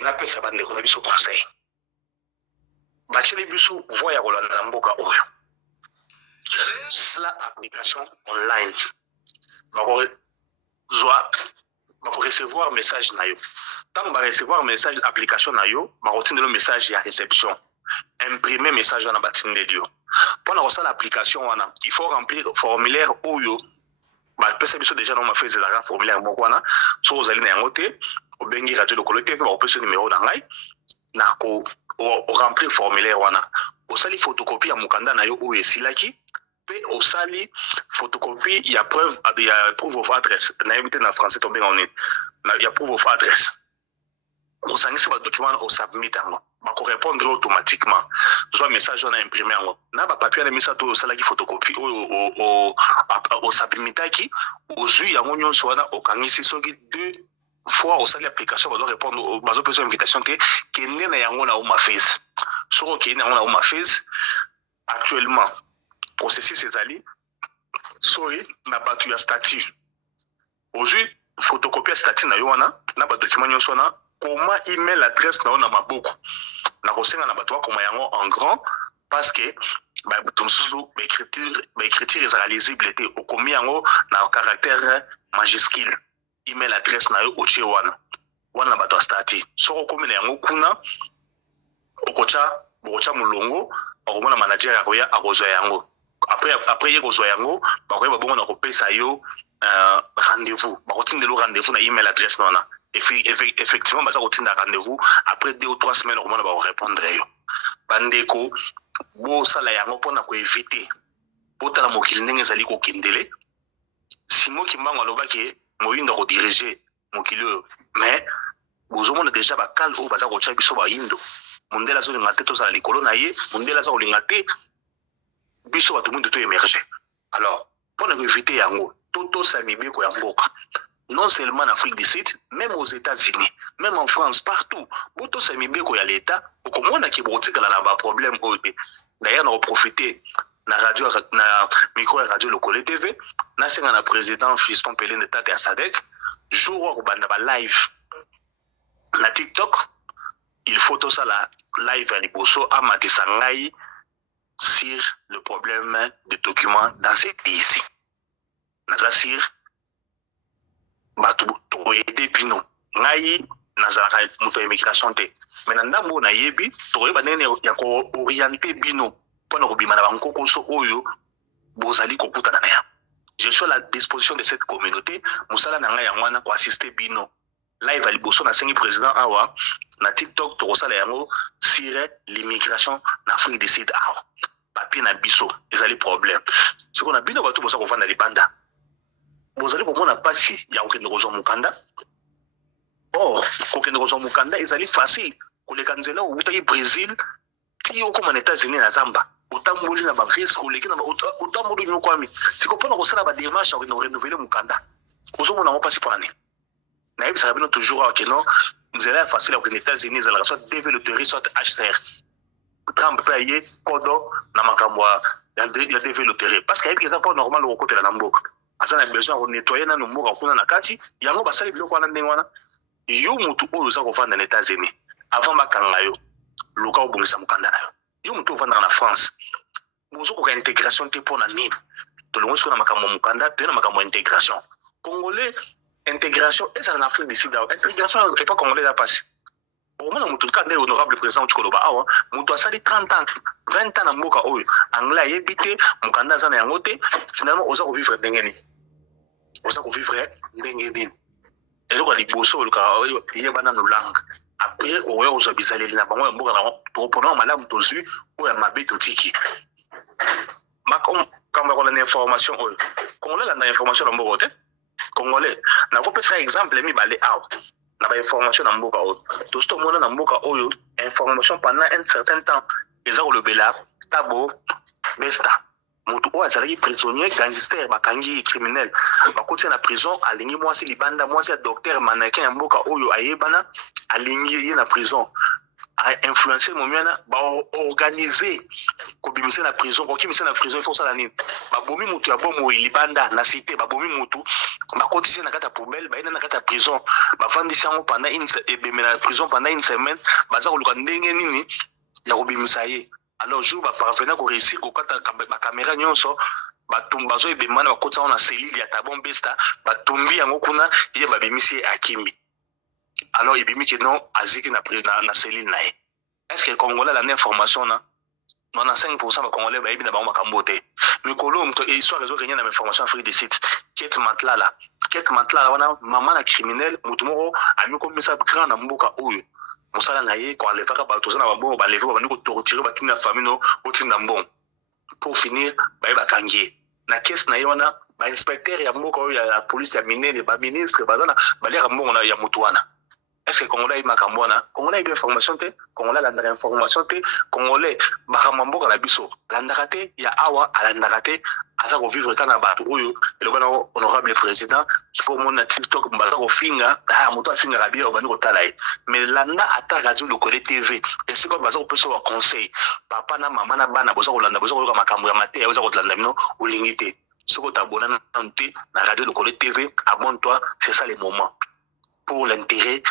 na pesa bande ko na biso conseil. Bacheli biso voya ko na mboka oyo. Cela application online. Bako recevoir message na yo. Tant ba recevoir message application na yo, ba rotine le message ya réception. Imprimer message na batinde dio. Pour na recevoir l'application wana, il faut remplir formulaire oyo. Ba pesa biso déjà dans ma feuille de la formulaire moko wana, so ozali na yango te, obengi radio le Collet TV ba opesa numéro na ngai na ko remplir formulaire wana. Osali photocopie ya mukanda na yo oyo esilaki. Au sali photocopie il y a preuve of address na invité na français tombé en ligne il y a proof of address on s'engage sur document au submit ba ko répondre automatiquement soit message on a imprimé en na ba papier na misa to sala ki photocopie au submit ki ozui ya monyo swana au kangisi soki 2 fois au sali application ba doit répondre au bazo besoin invitation que kende na yango na ma face so ki na yango na ma face actuellement processus ezali soy na batu ya statut aujourd'hui photocopie statut na yo wana na ba document nyonso na comment email adresse na ona maboko na kosenga na batu koma yango en grand parce que ba tumsusu ba écriture ezala lisible te okomi yango na caractère majuscule email adresse na yo oche wana batu statut so okomi na yango kuna okocha mulongo okomona manager akoya akozwa yango après yeko zo yango ba ko ba bongo na ko pesa yo rendez-vous ba ko tindelo rendez-vous na email adresse nona effectivement baza kotinda rendez-vous après 2 ou 3 semaines on va répondre yo bandeko bo sala yango pona ko éviter botala mokili ndenge ezali kokendele Simo Kimbango alobaki moyindo ko diriger mokili oyo mais bozomona déjà bakal oyo baza kotia biso bayindo mondela azolinga te tozala likolo na ye mondela aza kolinga te biso bato mwindu to émerger alors mpona koéviter yango totosa mibeko ya mboka non seulement en Afrique du Sud, même aux États-Unis, même en France, partout. Boto c'est mibeko ya l'État, au comment on a qui brotique là bas problème. D'ailleurs, on a profité na radio, na micro radio locale TV, na c'est un président Fiston Pelin de Tate à Sadek, jour où banda live na TikTok, il faut tout ça la live à Liboso à Matisangai sur le problème des documents dans ces pays-ci. Naza sur bato toyede bino ngai nazalaka moto ya immigration te mais na ndambo na yebi toyeba ndenge ya ko orienter bino mpona kobima na bankokoso oyo bozali kokutana na ya je suis à la disposition de cette communauté mosala na ngai yango wana koassiste bino live à liboso nasengi président awa na TikTok tokosala yango sur l'immigration na Afrique du Sud awa papier na biso ezali problème siko na bino bato boza kovanda libanda bozali komona pasi ya kokende kozwa mokanda or kokende kozwa mokanda ezali facile koleka nzela outaki Brésil ti okoma na États-Unis na zamba otamboli na barisque oleki na otamboli bino kwami siko mpona kosala badémarche ya kokende korenouveler mokanda ozomona ngo pasi mpona nini nayebisaka bino toujours awa keno nzela ya facile ya kokende États-Unis ezalaka soit DV Lotterie soit HCR Trump mpe aye kodo na makambo ya DV Lotterie parce que ayebi eza mpo normal okokotela na mboka aza na besoin ko nettoyer na mboka kuna na kati yango basali biloko wana ndenge wana yo mutu oyo oza kovanda na États-Unis avant bakanga yo luka obongisa mokanda na yo mutu ovanda na France bozo koka intégration te mpona nini tolongo siko na makambo mokanda te na makambo intégration congolais intégration ezala na Afrique du Sud intégration et pas congolais la passe au moins mutu ka nde honorable président Tshikoloba awa mutu asali 30 ans 20 ans na mboka oyo anglais ayebite mokanda za na yango te finalement oza ko vivre ndenge ni oza ko vivre ndenge nini eloko liboso oluka yebana no langue après oyo ozo bizaleli na bango ya mboka na topona malamu tozwi oyo mabe totiki makom kamba ko na information oyo congolais na information na mboka te congolais na ko pesa exemple mibale awa na ba information na mboka oyo tosto mona na mboka oyo information pendant un certain temps eza ko lobela tabo besta mutu oyo azalaki prisonnier gangster bakangi criminel bakoti na prison alingi mwasi libanda mwasi ya docteur mannequin ya mboka oyo ayebana alingi ye na prison a influencer momiana ba organiser ko bimisa na prison ko kimisa na prison il faut ça la nini babomi mutu ya bomo libanda na cité babomi mutu bakoti na kata poubelle ba ina na kata prison bafandisi yango pendant na prison pendant une semaine baza ko luka ndenge nini ya ko bimisa ye alors jour ba parvenir ko réussir ko kata ba caméra nyonso batumba zo ebemana bakota na cellule ya tabon besta batumbi yango kuna ye babimisi akimbi alors ibimi que non aziki na cellule na ye est-ce que le Congolais a l'information na 95% ba Congolais ba ibina ba makambo te mikolo mto histoire réseau rien na information Afrique du Sud Kate Matlala wana mama na criminel mutu moko amiko misa grand na mboka oyo musala na ye ko alefaka ba tozana ba bongo ba lever ba ndiko torturer ba kina famille no otinda mbon pour finir ba kangie na caisse na ye wana ba inspecteur ya mboka oyo ya police ya minene ba ministre bazana balera mbongo na ya mutu wana. Est-ce que Congolais makambo wana Congolais bien information te Congolais la information te Congolais bakamamboka la biso landaka te ya awa alandaka te aza ko vivre kana bato oyo elobana honorable président pour mon TikTok mbala ko finga moto afinga rabia obani ko tala mais landa ata radio locale TV est-ce que baza ko pesa wa conseil papa na mama na bana boza ko landa boza ko yoka makambo ya mate boza ko landa bino olingite soko tabona na nte na radio locale TV abonne-toi c'est ça le moment pour l'intérêt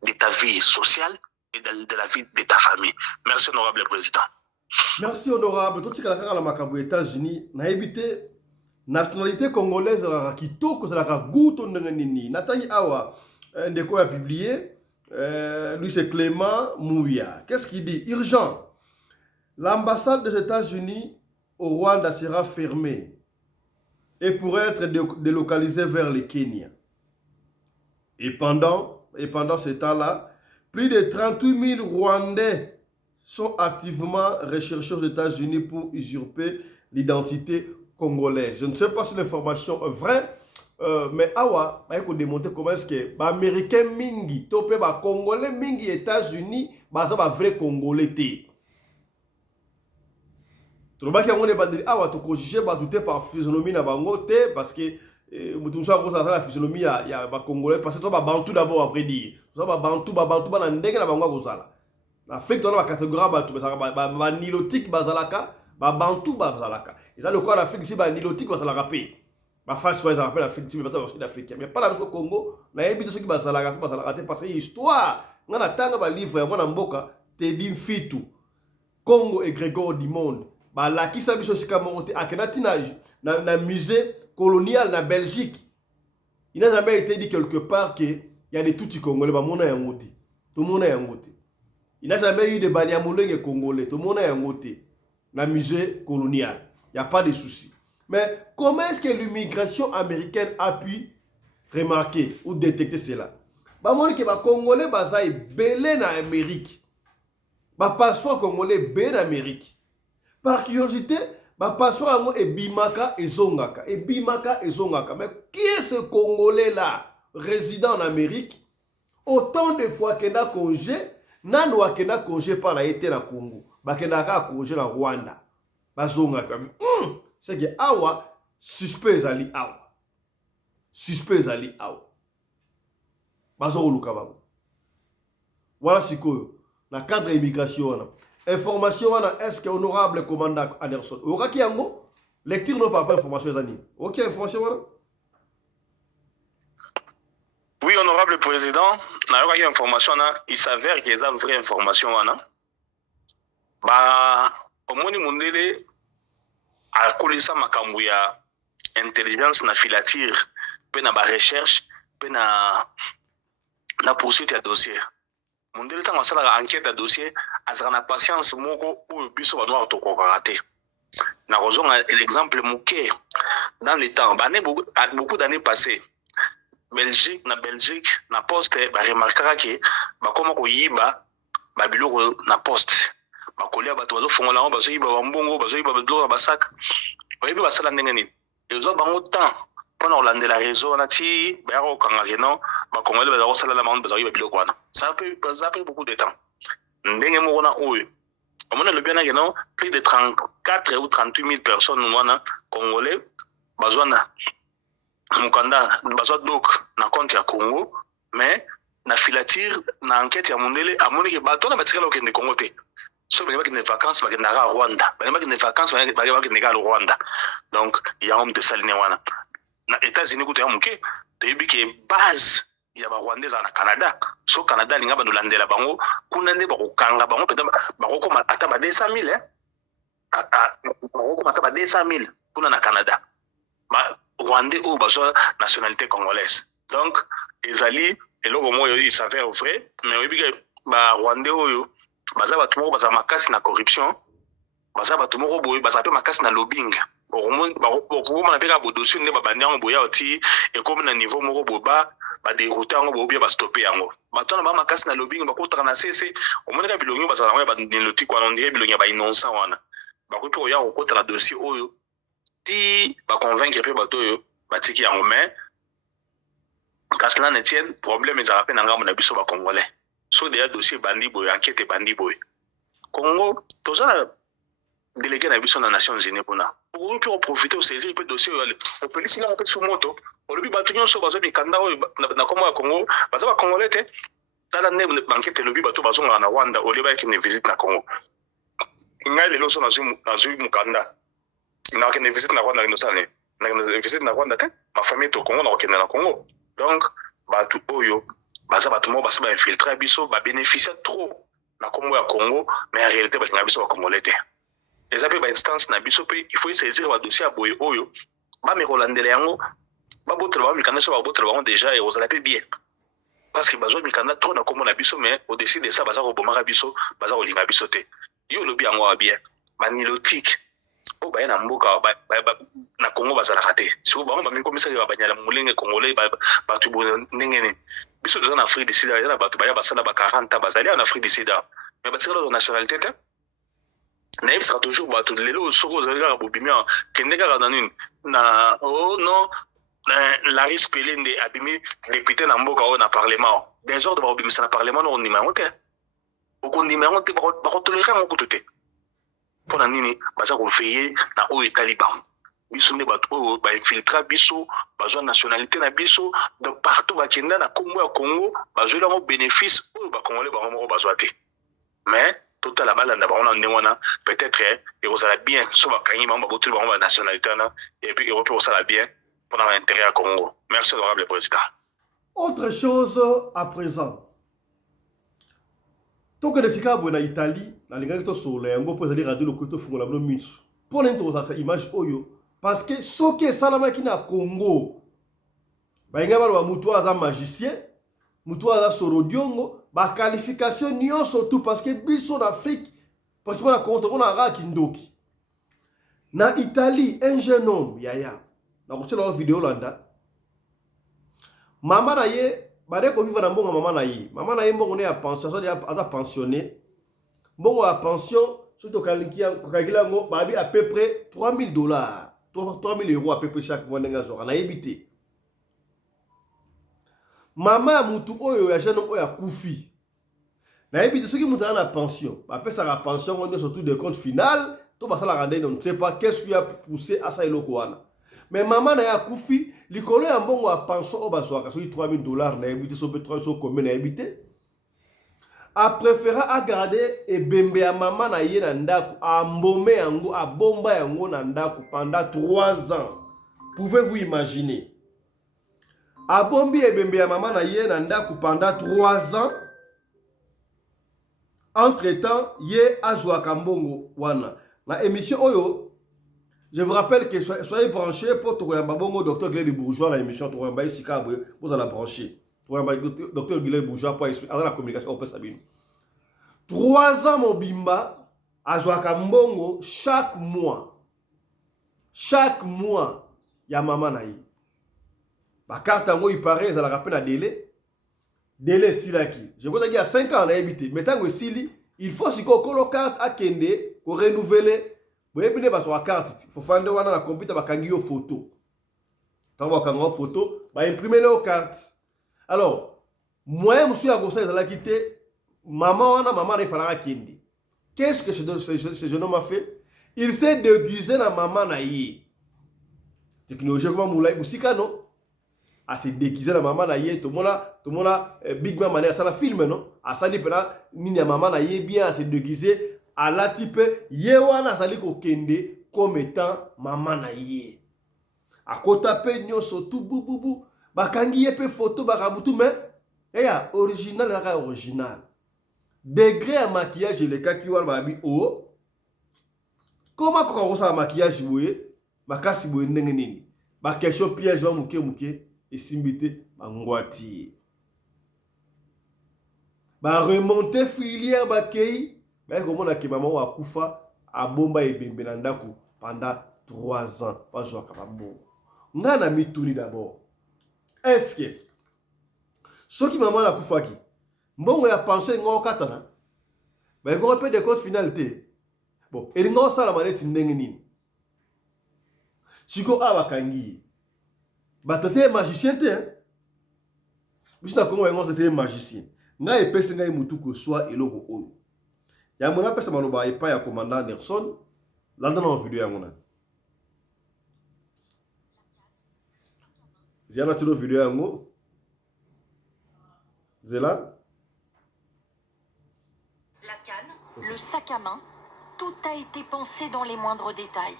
de ta vie sociale et de la vie de ta famille. Merci, honorable président. Merci, honorable. Tout ce qui est à la aux États-Unis, n'a évité nationalité congolaise la kitoko la gouto nini. Nathalie Awa, de quoi a publié, lui c'est Clément Mouya. Qu'est-ce qu'il dit? Urgent. L'ambassade des États-Unis au Rwanda sera fermée et pourrait être délocalisée vers le Kenya. Et pendant Et pendant ce temps-là, plus de 38 000 Rwandais sont activement recherchés aux États-Unis pour usurper l'identité congolaise. Je ne sais pas si l'information est vraie, mais awa, il faut démontrer comment est-ce que les Américains mingi, les Congolais mingi États-Unis, c'est un vrai Congolais. Tu vois qu'il y a des bandits, awa, tu juger par physionomie na bango te, parce que tu sais la physionomie, il y a des Congolais, parce que tu as Bantou d'abord, à vrai dire. Tu as Bantou, na ndenge na bango kozala. L'Afrique, tu as une catégorie, nilotique, bazalaka, Bantou, bazalaka. Et ça, le quoi, l'Afrique, ici, nilotique, bazalaka paye. Ma face, soit ils appellent l'Afrique, mais pas l'Afrique. Mais pas la chose au Congo, on a évité ceux qui bazalaka, parce que l'histoire, on a tant de livres, on a mboka, Teddy Fitu, Congo et Grégor du monde. La qui s'habille sur ce camerounais, à Kenatinage, dans le musée colonial en Belgique, il n'a jamais été dit quelque part qu'il y a des tutsis congolais, tout le monde est en côté. Il n'a jamais eu de Banyamulenge congolais, tout le monde est en côté. Dans le musée colonial, il n'y a pas de souci. Mais comment est-ce que l'immigration américaine a pu remarquer ou détecter cela? Bah, que les Congolais basaï belé en Amérique. Bah, passeport congolais belé en Amérique. Par curiosité, bah, passeport est Bimaka et Zongaka. Et Bimaka et Zongaka. Mais qui est ce Congolais-là, résident en Amérique? Autant de fois qu'il a congé, Nanoa qu'il a congé par la été dans Congo. Bah, qu'il a congé dans Rwanda. Bah, Zongaka. C'est que awa suspect ali awa bazo luka bango. Voilà ce que na cadre immigration information est-ce que honorable commandant Anderson aura qui yango lecture non pas information zani. OK information wana. Oui, honorable président, na yoka information il s'avère que c'est une vraie information wana. Ba omoni mundele akolisa makambo ya intelligence na filature pe na ba recherche pe na poursuite ya dossier mondele tanga sala enquête ya dossier azaka na patience moko oyo biso ba noir to kokaka te na kozonga l'exemple moké dans le temps beaucoup d'années passées Belgique na poste ba remarquera que ba koma ko yiba ba biloko na poste bakolia bato bazofongola ngo bazoyiba bambongo bazoyiba biloko basaka oyebi basala ndenge nini ezo bango temps mpona kolandela réseau wana ti bayaka kokanga keno bakongole baza kosalela bango bazoyiba biloko wana ça peut beaucoup de temps ndenge moko na oyo omona lobi wana keno plus de 34 ou 38 000 personnes wana congolais bazwana mukanda bazwa donc na compte ya Congo mais na filature na enquête ya mondele amoni ke bato na batikala okende Congo te. So il y a des vacances à Rwanda. Il y a des vacances à Rwanda. Donc il y a un de Saline wana. Na États-Unis côté amuke, tu as que base il y a Rwandais au Canada. So Canada linga ba landela bango, kunande ba kokanga bango peut-être ba kokoma ata ba 200 000 hein. Kokoma ata ba 200 000 kuna na Canada. Ba Rwandais ou bazo nationalité congolaise. Donc ezali eloko moyo il s'avère vrai, mais oyebi ke ba Rwandais oyo baza bato moko baza makasi na corruption baza bato moko boye baza pe makasi na lobbying okomona mpe kaka bodossier nde babandi yango boya oti ekomi na niveau moko boba baderoute yango boobia bastoppe yango bato wana baa makasi na lobbying bakotaka na sese omoni kaka bilongi bazala yango ya banilotike wana ondire bilongi ya bainnocent wana bakoki mpe koya kokota na dossier oyo ti baconvaincre mpe bato oyo batiki yango mais kasi na netienne problème ezalaka mpe na ngambo na biso bacongolais so deya dossier bandi boye enquête bandi boye Congo toza délégué na biso na Nations Unies kuna okoki mpe koprofite osaisir mpe dossier oyo opelisi ngango mpe su moto olobi bato nyonso bazo mikanda oyo na kombo ya Congo baza bacongolais te tala nde bankete elobi bato bazongaka na Rwanda olie bayakende visite na Congo ngai lelo so nazwi mokanda nakende visite na Rwanda nakende visite na Rwanda te mafamille to Congo nakokende na Congo donc bato oyo baza bato moko basi bainfiltre biso babénéficie trop na kombo ya Congo mais en réalité balinga biso bacongolais te eza mpe bainstance na biso mpe il faut saisir badossier ya boye oyo bamekolandela yango babotela bango mikanda so babotela bango déjà ekozala mpe bien parce que bazwa mikanda trop na kombo na biso mais au-dessus de ça baza kobomaka biso baza kolinga biso te yo olobi yango wa bien banilotique oyo baye na mboka na Congo bazalaka te siko bango bamikomisaki babanyala molenge congolais bato boye ndenge nini biso en Afrique du Sud, il y a des basala ba 40 ans bazali en Afrique du Sud. Mais ba tsela nationalité te. Na il sera toujours ba tout lelo soko zalika bobimia kendeka na nini na oh non Laris Pelende abimi député na mboka o na parlement. Des ordres ba bobimisa na parlement on numéro te. Au numéro te ba tolérer mon côté. Pour la nini baza ko veiller na o Taliban. Biso ne bato ba infiltrer biso bazwa nationalité na biso de partout ba kenda na Congo bazwa la bénéfice o ba congolais ba mo bazwa te. Mais tout à la balle on a peut-être et vous allez bien sur ba kanyi ba botu ba nationalité na et puis Europe ça la bien pour l'intérêt à Congo. Merci honorable président. Autre chose à présent. Tant que les Sikabo na Italie, na linga to solo yango pour aller radio le côté fungola blo miso. Pour l'introduction image oyo parce que ce qui est salama qui na Congo. Ba inga ba mutu aza magicien, mutu aza sorodiongo, ba qualification nyo surtout parce que biso en Afrique parce qu'on a compte on a ra kindoki. Na Italie un jeune homme yaya. Na ko tshela vidéo landa. Mama na ye bade ko vivre na mbongo mama na ye. Mama na ye mbongo ne ya pension, ça a pensionné. Mbongo ya pension, surtout kalingila ngo babi à peu près $3000. 3000 euros à peu près chaque mois nga zo. Na yebité. Mama mutu oyo ya jeune oyo ya kufi. Na yebité ceux qui mutu na pension, ba pesa la pension on surtout des comptes final, to ba sala randé on ne sait pas qu'est-ce qui a poussé à ça eloko wana. Mais maman na ya kufi likolo ya mbongo ya pension o bazwaka so $3000 na ebité so pétrole so combien na ebité a préféré à garder et bembe ya maman na ye na ndako a mbome yango a bomba yango na ndako pendant 3 ans. Pouvez-vous imaginer? A bombi et bembe ya maman na ye na ndako pendant 3 ans. Entre-temps, ye azwaka mbongo wana. Na émission oyo je vous rappelle que soyez branchés pour Tokoyamba Bongo, Dr Guilherme Bourgeois, la émission Tokoyamba Isikabwe, vous allez brancher. Dr Guilherme Bourgeois, pour la communication, on peut savoir. 3 ans, mon bimba, à Mbongo, chaque mois, il y a maman naï. Ma carte, il paraît, ça la rappelle à délai. Délai, silaki. Je vous dis, il y a 5 ans, on a habité. Mais tant que sili, il faut si qu'on colle carte à Kende, pour renouveler. Vous avez une carte, il faut faire un computer une photo. Quand vous avez une photo, vous imprimez les cartes. Alors, moi, je suis à Gossa, je l'ai quitté. Maman, il fallait qu'il. Qu'est-ce que ce jeune homme a fait? Il s'est déguisé dans maman naïe. Technologie comme Moulay Boussika, non? Ah, c'est déguisé dans maman naïe. Tout le monde a Big Man Mania, ça la filme, non? Ah, ça dit, Nina maman naïe bien, c'est déguisé. À la type, yewana sali ko kende comme étant maman na ye. A kota pe nyoso tout boubou. Bakangi yepe photo barabutu mais ya original la original. Degré à maquillage le cas qui wana babi o. Comment ko sa maquillage boye? Makasi boye ndenge nini? Ba question piège wa muke et simbité mangwati. Ba remonter filière bakei. Mais comment on a que maman a koufa a bomba et bembe nandaku pendant 3 ans. Pas jouer à Kabambo. On a mis tout d'abord. Est-ce que ce qui maman a koufa qui bon on a pensé ngo katana. Ben on peut des comptes finalité. Bon et ngo ça la manette ndenge nini. Siko abakangi. Batete magicien te hein. Bisina kongo ngo tete magicien. Nga epese nga mutu ko soit eloko oyo. Ya mona pesa maloba epa ya commandant Anderson landa na vidéo ya mona ziana tudo vidéo ya ngo zela la canne, le sac à main, tout a été pensé dans les moindres détails.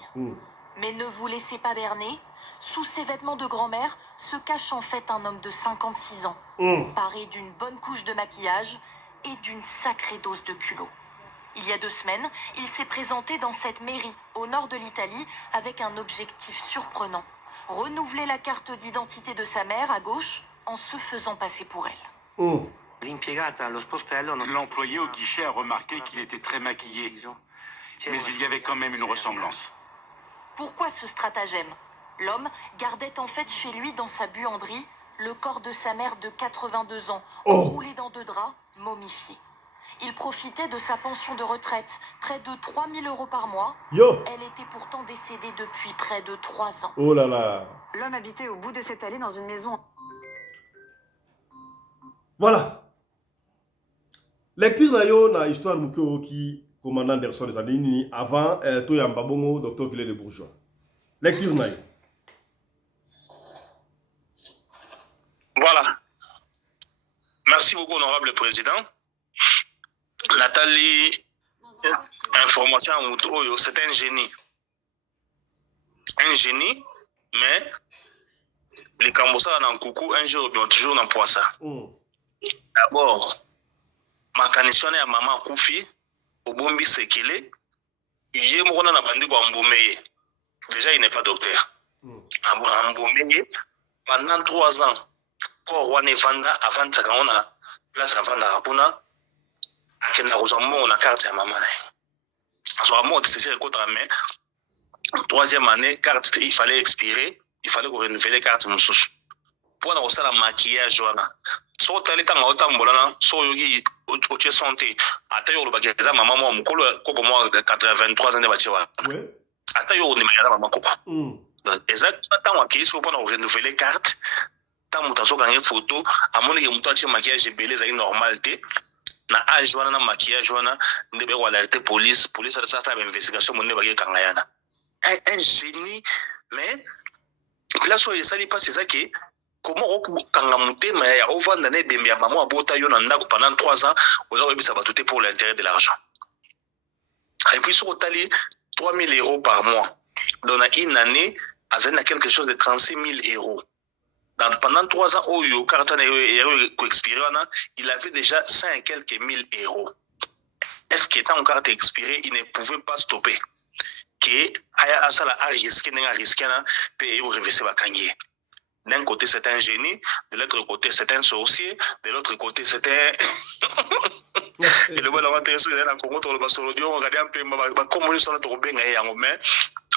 Mais ne vous laissez pas berner, sous ses vêtements de grand-mère se cache en fait un homme de 56 ans, paré d'une bonne couche de maquillage et d'une sacrée dose de culot. Il y a 2 semaines, il s'est présenté dans cette mairie, au nord de l'Italie, avec un objectif surprenant. Renouveler la carte d'identité de sa mère à gauche en se faisant passer pour elle. L'employé au guichet a remarqué qu'il était très maquillé, mais il y avait quand même une ressemblance. Pourquoi ce stratagème? L'homme gardait en fait chez lui dans sa buanderie le corps de sa mère de 82 ans, Oh. enroulé dans 2 draps, momifié. Il profitait de sa pension de retraite, près de 3 000 € par mois. Yo. Elle était pourtant décédée depuis près de 3 ans. Oh là là. L'homme habitait au bout de cette allée dans une maison. Voilà. Lecture na yo na histoire mukio qui commandant Anderson des années avant Toyamba Bongo, docteur Guillet de Bourgeois. Lecture na yo. Voilà. Merci beaucoup, honorable président. Nathalie, information à Moutoyo, c'est un génie. Un génie, mais les Kambosa dans coucou, un jour, bien toujours dans poisson. D'abord, ma connexion à maman Koufi, au Bombi Sekele, il y a un bandi Mbomeye. Déjà, il n'est pas docteur. Mbomeye, pendant 3 ans, pour Wane Vanda, avant de la place avant de la Rapuna, on a carte à maman. C'est la 3e année, carte, il fallait expirer, il fallait renouveler la carte. Pour avoir la maquillage, so tu as autant so yogi au santé. Attends, le bagage, maman, mon colo, moi, 83 ans de bâtiment. Attends, on est malade, maman, coco. Exactement, qui est pour renouveler carte. Tant que tu as gagné photo, à mon avis, tu as maquillage belé, c'est normalité. Na âge wana na maquillage wana ndebe ko alerter police ça fait investigation mon ndebe kangayana un génie mais là so yesali pas c'est ça que comment kangamuté mais ya ovanda ne demia maman abota yo na ndako pendant 3 ans aux autres ça va tout pour l'intérêt de l'argent et puis sur tali 3 000 € par mois dans une année azana quelque chose de 36 000 €. Pendant 3 ans, il avait déjà 5 et quelques mille €. Est-ce qu'il était en carte expirée, il ne pouvait pas stopper. Que Asala a risqué, payer ou reverser Bakangi. D'un côté, c'est un génie, de l'autre côté, c'est un sorcier, de l'autre côté, c'est un. Et le bon intéressant, il est en Congo, on regarde un peu, comment ils sont trop bien, mais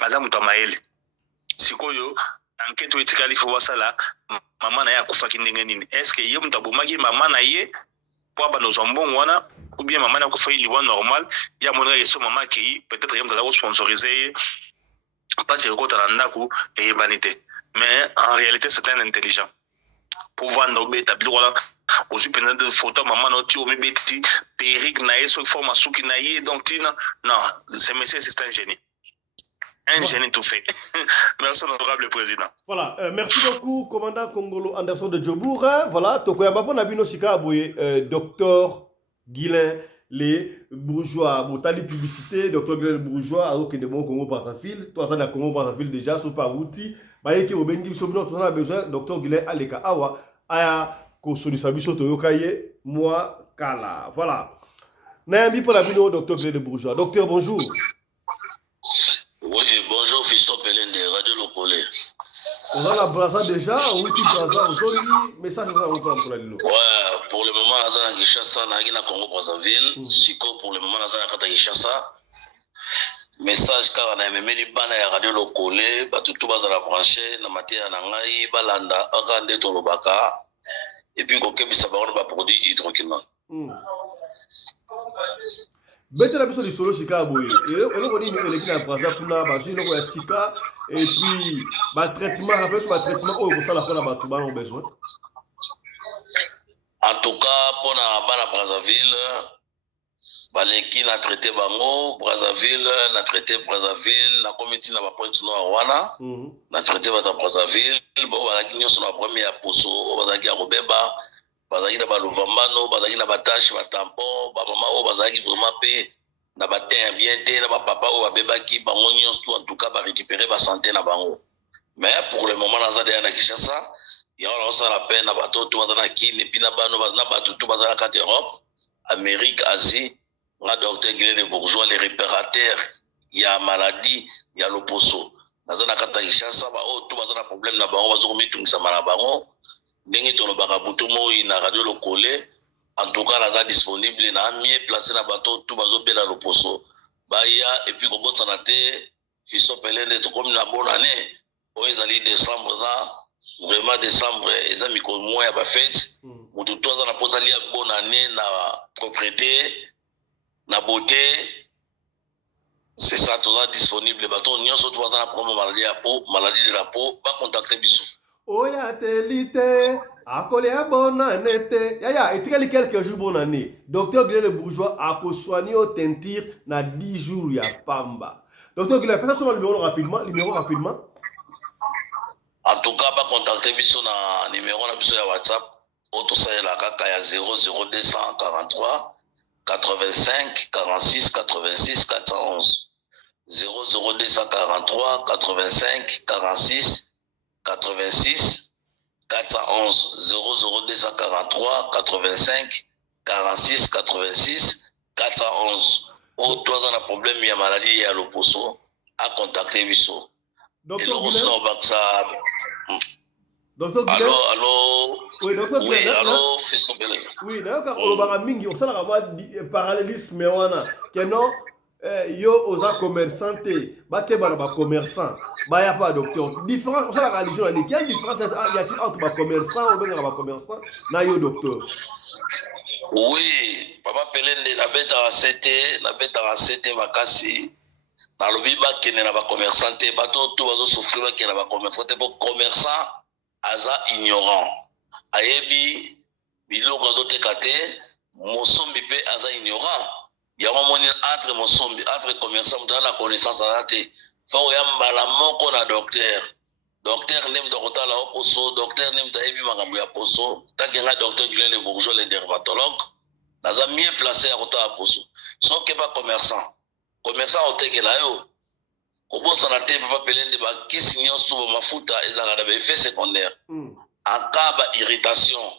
Azam Tamael. Sikoyo. Enquête où il faut voir ça là, maman n'a pas fait de est-ce que yom tabomagi maman n'a yé pour nos jambons wana ou bien maman n'a pas fait le normal, il y a mon gars sur maman qui peut-être yom t'as sponsorisé pas c'est quoi t'as l'andaku et vanité, mais en réalité c'est un intelligent. Pour vendre bêta voilà aussi pendant de photos maman n'a tué mais bêti Péric n'a yé sur forme souki n'a yé donc non c'est monsieur c'est un génie. Un génie tout fait. Merci, honorable président. Voilà, merci beaucoup, commandant Congolo Anderson de Djobour. Voilà, Tokoya Babo Nabino Sika Abouye, docteur Guilain, les bourgeois, Botali publicité, docteur Guilain bourgeois, alors que de bon Congo par sa file, toi, ça n'a Congo par sa file déjà, sur par outil, Bayeki Obengi, Sobino, tu en as besoin, docteur Guilain Aleka Awa, Aya, Kosoli Sabiso Toyokaye, moi, Kala. Voilà. Nayambi pour Nabino, docteur Guilain de bourgeois. Docteur, bonjour. Oui, bonjour, Fiston Pelende, Radio Locolé. On a la Braza déjà, oui, tu Braza, aujourd'hui, message de la pour la Lilo. Ouais, pour le moment, on a Kinshasa, on a Congo Brazzaville. Siko, pour le moment, on a Kinshasa. Message car on a même les bannes à Radio Locolé, tout bas à la branche, na matière nangai, balanda, akande tolobaka, et puis qu'on kebisa baron ba produit hydroquinone. Bête la personne du solo sika aboye. Et on dit que l'équipe a Braza pour na basi no ko sika et puis ba traitement après ba traitement au ko sala pona ba tuba on besoin. En tout cas, pour na bana Brazzaville, baleki na traité bango, Brazzaville na traité Brazzaville, na comité na ba point no wana. Na traité ba Brazzaville, bo balaki nyoso na premier ya poso, bazaki ya Robeba. Bazaki na baluvambano, bazaki na batache, batampon, bamama o bazaki vraiment pe na batin bien te na papa o babebaki bango nyonso en tout cas ba récupérer ba santé na bango. Mais pour le moment na zade na Kinshasa, il y a aussi la peine na bato to bazana ki et puis na bano bazana bato to bazana kat Europe, Amérique, Asie, na docteur Guilain de Bourgeois les réparateurs, il y a maladie, il y a l'oposo. Na zona kat Kinshasa ba o to bazana problème na bango bazo mitungisa na bango. Ndenge tolobaka butu moi na Radio Locolé, en tout cas là disponible na mieux placé na bateau tout bazobela loposo baya et puis comme ça na te Fiston Pelende to comme na bonne année o ezali décembre za vraiment décembre eza mikolo moko ya bafete moto to aza na mposa lia bonne année na propriété na beauté. C'est ça, toza disponible bato nyonso to baza na problème maladie ya peau, maladie de la peau, ba contacter biso. Oya telite akolia bonne année te yaya etikali quelques jours bonne année. Docteur Guilhem Le Bourgeois a soigné au tentir na 10 jours ya pamba. Docteur Guilhem, peut-être son numéro rapidement. En tout cas, ba contacter biso na numéro na biso ya WhatsApp, auto sayela kaka ya 00243 85 46 86 411. 00243 85 46 86 411. 00243 85 46 86 411. Ou toi dans un problème ya maladie ya loposo à contacter biso. Docteur Guilhem. Allô. Oui, docteur Guilhem. Oui, allô, fils de Belé. Oui, d'ailleurs, quand on va mingi, on s'en va parallélisme wana. Que non, yo osa commerçanté, bate ba commerçant, ba ya pas docteur. Différence, on sait la religion, quelle différence y a-t-il entre ba commerçant ou bien ba commerçant na yo docteur? Oui, papa Pelende na beta CT makasi. Na lobi ba kene na ba commerçant te bato to bazo souffrir ba kene na ba commerçant te pour commerçant aza ignorant. Ayebi biloko azoteka te mosombi pe aza ignorant. Yango moni entre mosombi entre commerçant mutana na connaissance aza te. Fa oyambala moko na docteur. Docteur nem dokota la oposo, docteur nem tayebi makambo ya poso. Takenga docteur Guilhem Le Bourgeois le dermatologue. Naza mieux placé à kota poso. So ke ba commerçant. Commerçant otekela yo. Kobosana te papa Pelende ba kisi nyonso ba mafuta ezaka na effet secondaire. Akaba irritation,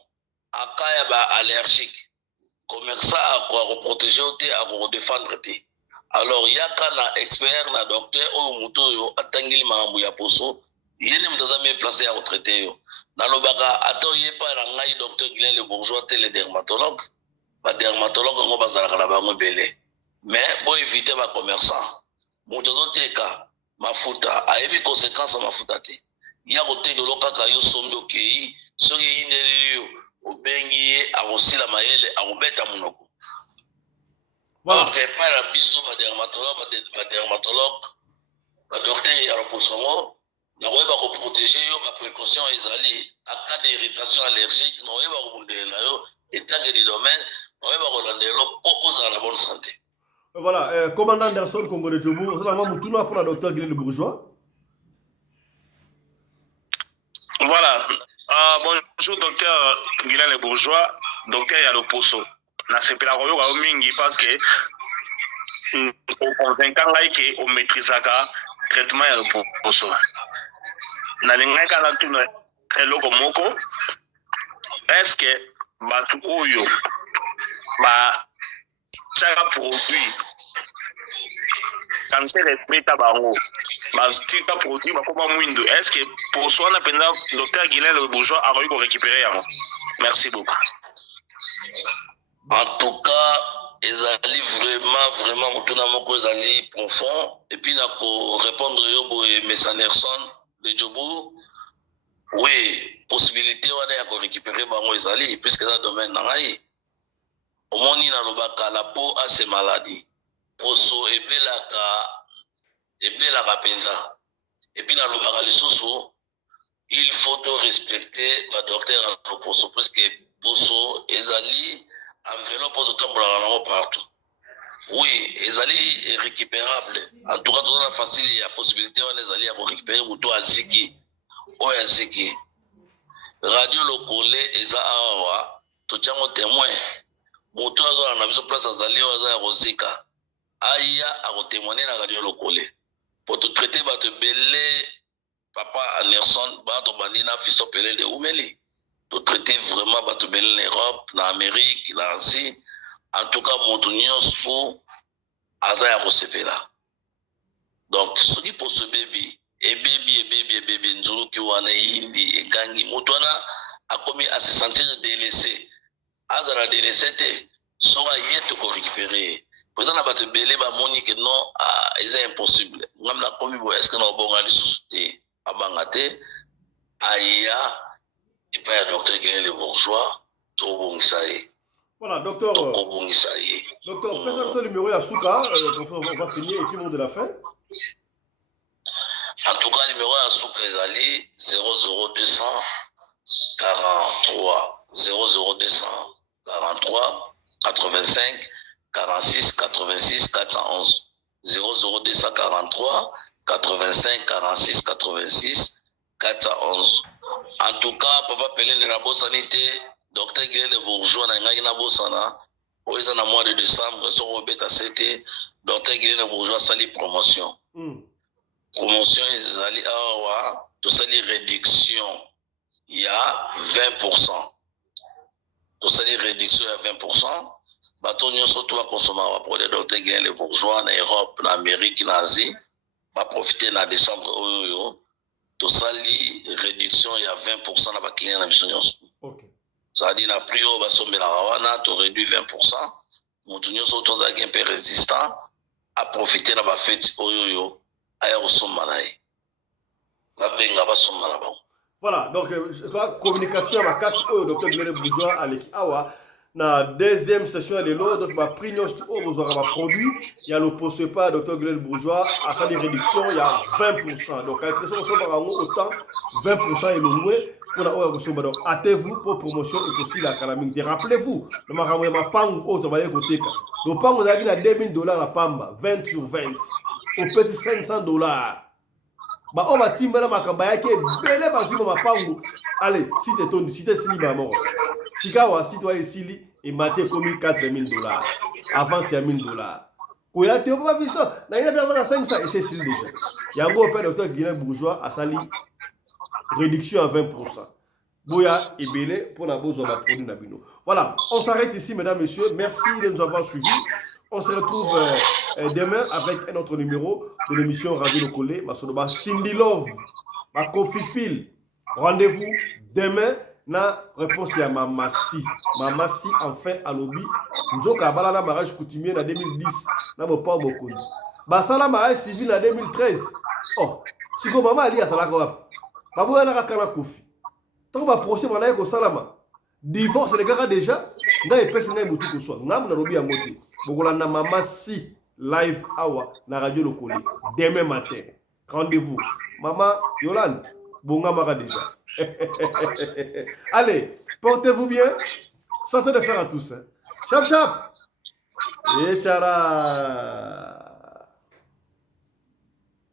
akaya ba allergique. Commerçant a quoi protéger te a quoi défendre te. Alors yaka na expert na docteur o muto yo atangili makambo ya poso, yene mutaza me placé à retraiter yo. Na lobaka atoye pa na ngai docteur Guilhem Le Bourgeois te le dermatologue. Ba dermatologue ngo bazalaka na bango belé. Mais bon éviter ba commerçant. Muto teka mafuta ayebi conséquence mafuta te. Ya kotekelo kaka yo sombi okei soki yineli yo obengi ye akosila mayele akobeta monoko. Voilà. Donc pas la biso ba dermatologue ba docteur ya reposongo na koyeba ko protéger yo ba précaution ezali en cas d'irritation allergique na koyeba ko bundela yo etange du domaine na koyeba ko landelo pour la bonne santé. Voilà, commandant Anderson Congo de Djobu, c'est la maman pour la docteur Guilhem Le Bourgeois. Voilà. Bonjour, docteur Guilhem Le Bourgeois, docteur Yaloposo. Na sepela koyo ka mingi parce que au convaincant que on maîtrisaka traitement ya loposo. Na linga kana tuna eloko moko. Est-ce que batu oyo ba chaque produit quand c'est respect bango tika produit bakoma mwindo. Est-ce que pour soi na penda docteur Guilhem Le Bourgeois a récupérer yango? Merci beaucoup. En tout cas, ezali vraiment mutuna moko ezali profond et puis na ko répondre yo boye Mess Anderson de Djobu. Oui, possibilité wana ya ko récupérer bango ezali puisque ça domaine na ngai. Omoni na lobaka la peau a ses maladies. Poso ebelaka penza. Et puis na lobaka lisusu, il faut to respecter la docteur en poso parce que poso ezali enveloppe de tambola partout. Oui, ezali récupérable. En tout cas, dans la facile, il y a possibilité on ezali à récupérer muto aziki. Oyaziki. Radio lokole eza awa to chango témoin. Moto azo na biso place azali oza ya rozika aya akotémoigner na radio lokole pour te traiter ba te belé papa Anderson ba to bandina fiso pelé de umeli to traiter vraiment ba te belé en Europe na Amérique na Asie en tout cas moto nyonso aza ya kosepela. Donc ce qui pour ce baby nzulu ki wana yindi ekangi moto wana akomi à se sentir délaissé. Azara de recette sera yet ko récupérer. Président na bato belé ba moni que non c'est impossible. Ngam na komi bo est-ce que na bonga li susute abangate aya epai ya docteur Guérin le bourgeois tobongisa ye. Voilà, docteur. Tokobongisa ye. Docteur, présente le numéro ya Souka, on va finir et puis mot de la fin. En tout cas, le numéro à Souka ezali 00243 00243 85 46 86 411 00243 85 46 86 411. En tout cas, papa Pelé de la Bossanité, docteur Guérin le bourgeois na ngaki na Bossana, oisa na mois de décembre, so robeta c'était docteur Guérin le bourgeois sali promotion. Promotion ezali awa to sali réduction il y a 20%. To sali réduction il y a 20%. Bato nyonso to ba consommer ba produit docteur Guérin le bourgeois na Europe, na Amérique, na Asie, ba profiter na décembre oyo. To sali réduction il y a 20% na ba client na biso nyonso. OK. Ça dit na prix au ba sombela wana to réduit 20%. Mutu nyonso to za un peu résistant à profiter na ba fête oyo. Voilà, donc la communication à ma casse au docteur Guérin Bourgeois avec Awa. Na deuxième session de l'eau, donc ma prix au besoin de produit, il y a le poste pas docteur Guérin Bourgeois à sa réduction, il y a 20%. Donc avec les autres autant 20% est loué pour la donc hâtez-vous pour promotion et aussi la calamité. Rappelez-vous, le maramoué ma pang au travail côté ka. Le pang vous avez à $2000 la pamba, 20 sur 20. Au petit $500. Bah on va timbala makamba yake bele bazuma mapangu. Allez, si t'es ton si t'es sili maman. Sikawa si toi sili et maté commis $4000. Avant c'est $1000. Koya te pas vu ça. Na ina bien 500 et c'est sili déjà. Yango père docteur Guérin Bourgeois a sali réduction à 20%. Boya et belé pour la besoin de produit nabino. Voilà, on s'arrête ici mesdames messieurs. Merci de nous avoir suivis. On se retrouve demain avec un autre numéro de l'émission Radio Lokolé. Ma Cindy Love, ma Kofi Phil. Rendez-vous demain. Na réponse à Mamassi. Mamassi enfin à lobby. Nous avons un mariage coutumier en 2010. Nous n'avons pas beaucoup. Basala mariage civil en 2013. Oh, si vous maman ali atala quoi? Babu yana kakana Kofi. Tant que procès manaye ko salama. Divorce les gars déjà. Nga epesi ngai mutu ko so. Ngam na lobby ya moté. Bokola na Mamassi live hour na Radio Lokolé demain matin. Rendez-vous. Maman Yolande, bonga mara déjà. Allez, portez-vous bien. Santé de fer à tous. Hein. Chap chap. Et tchara.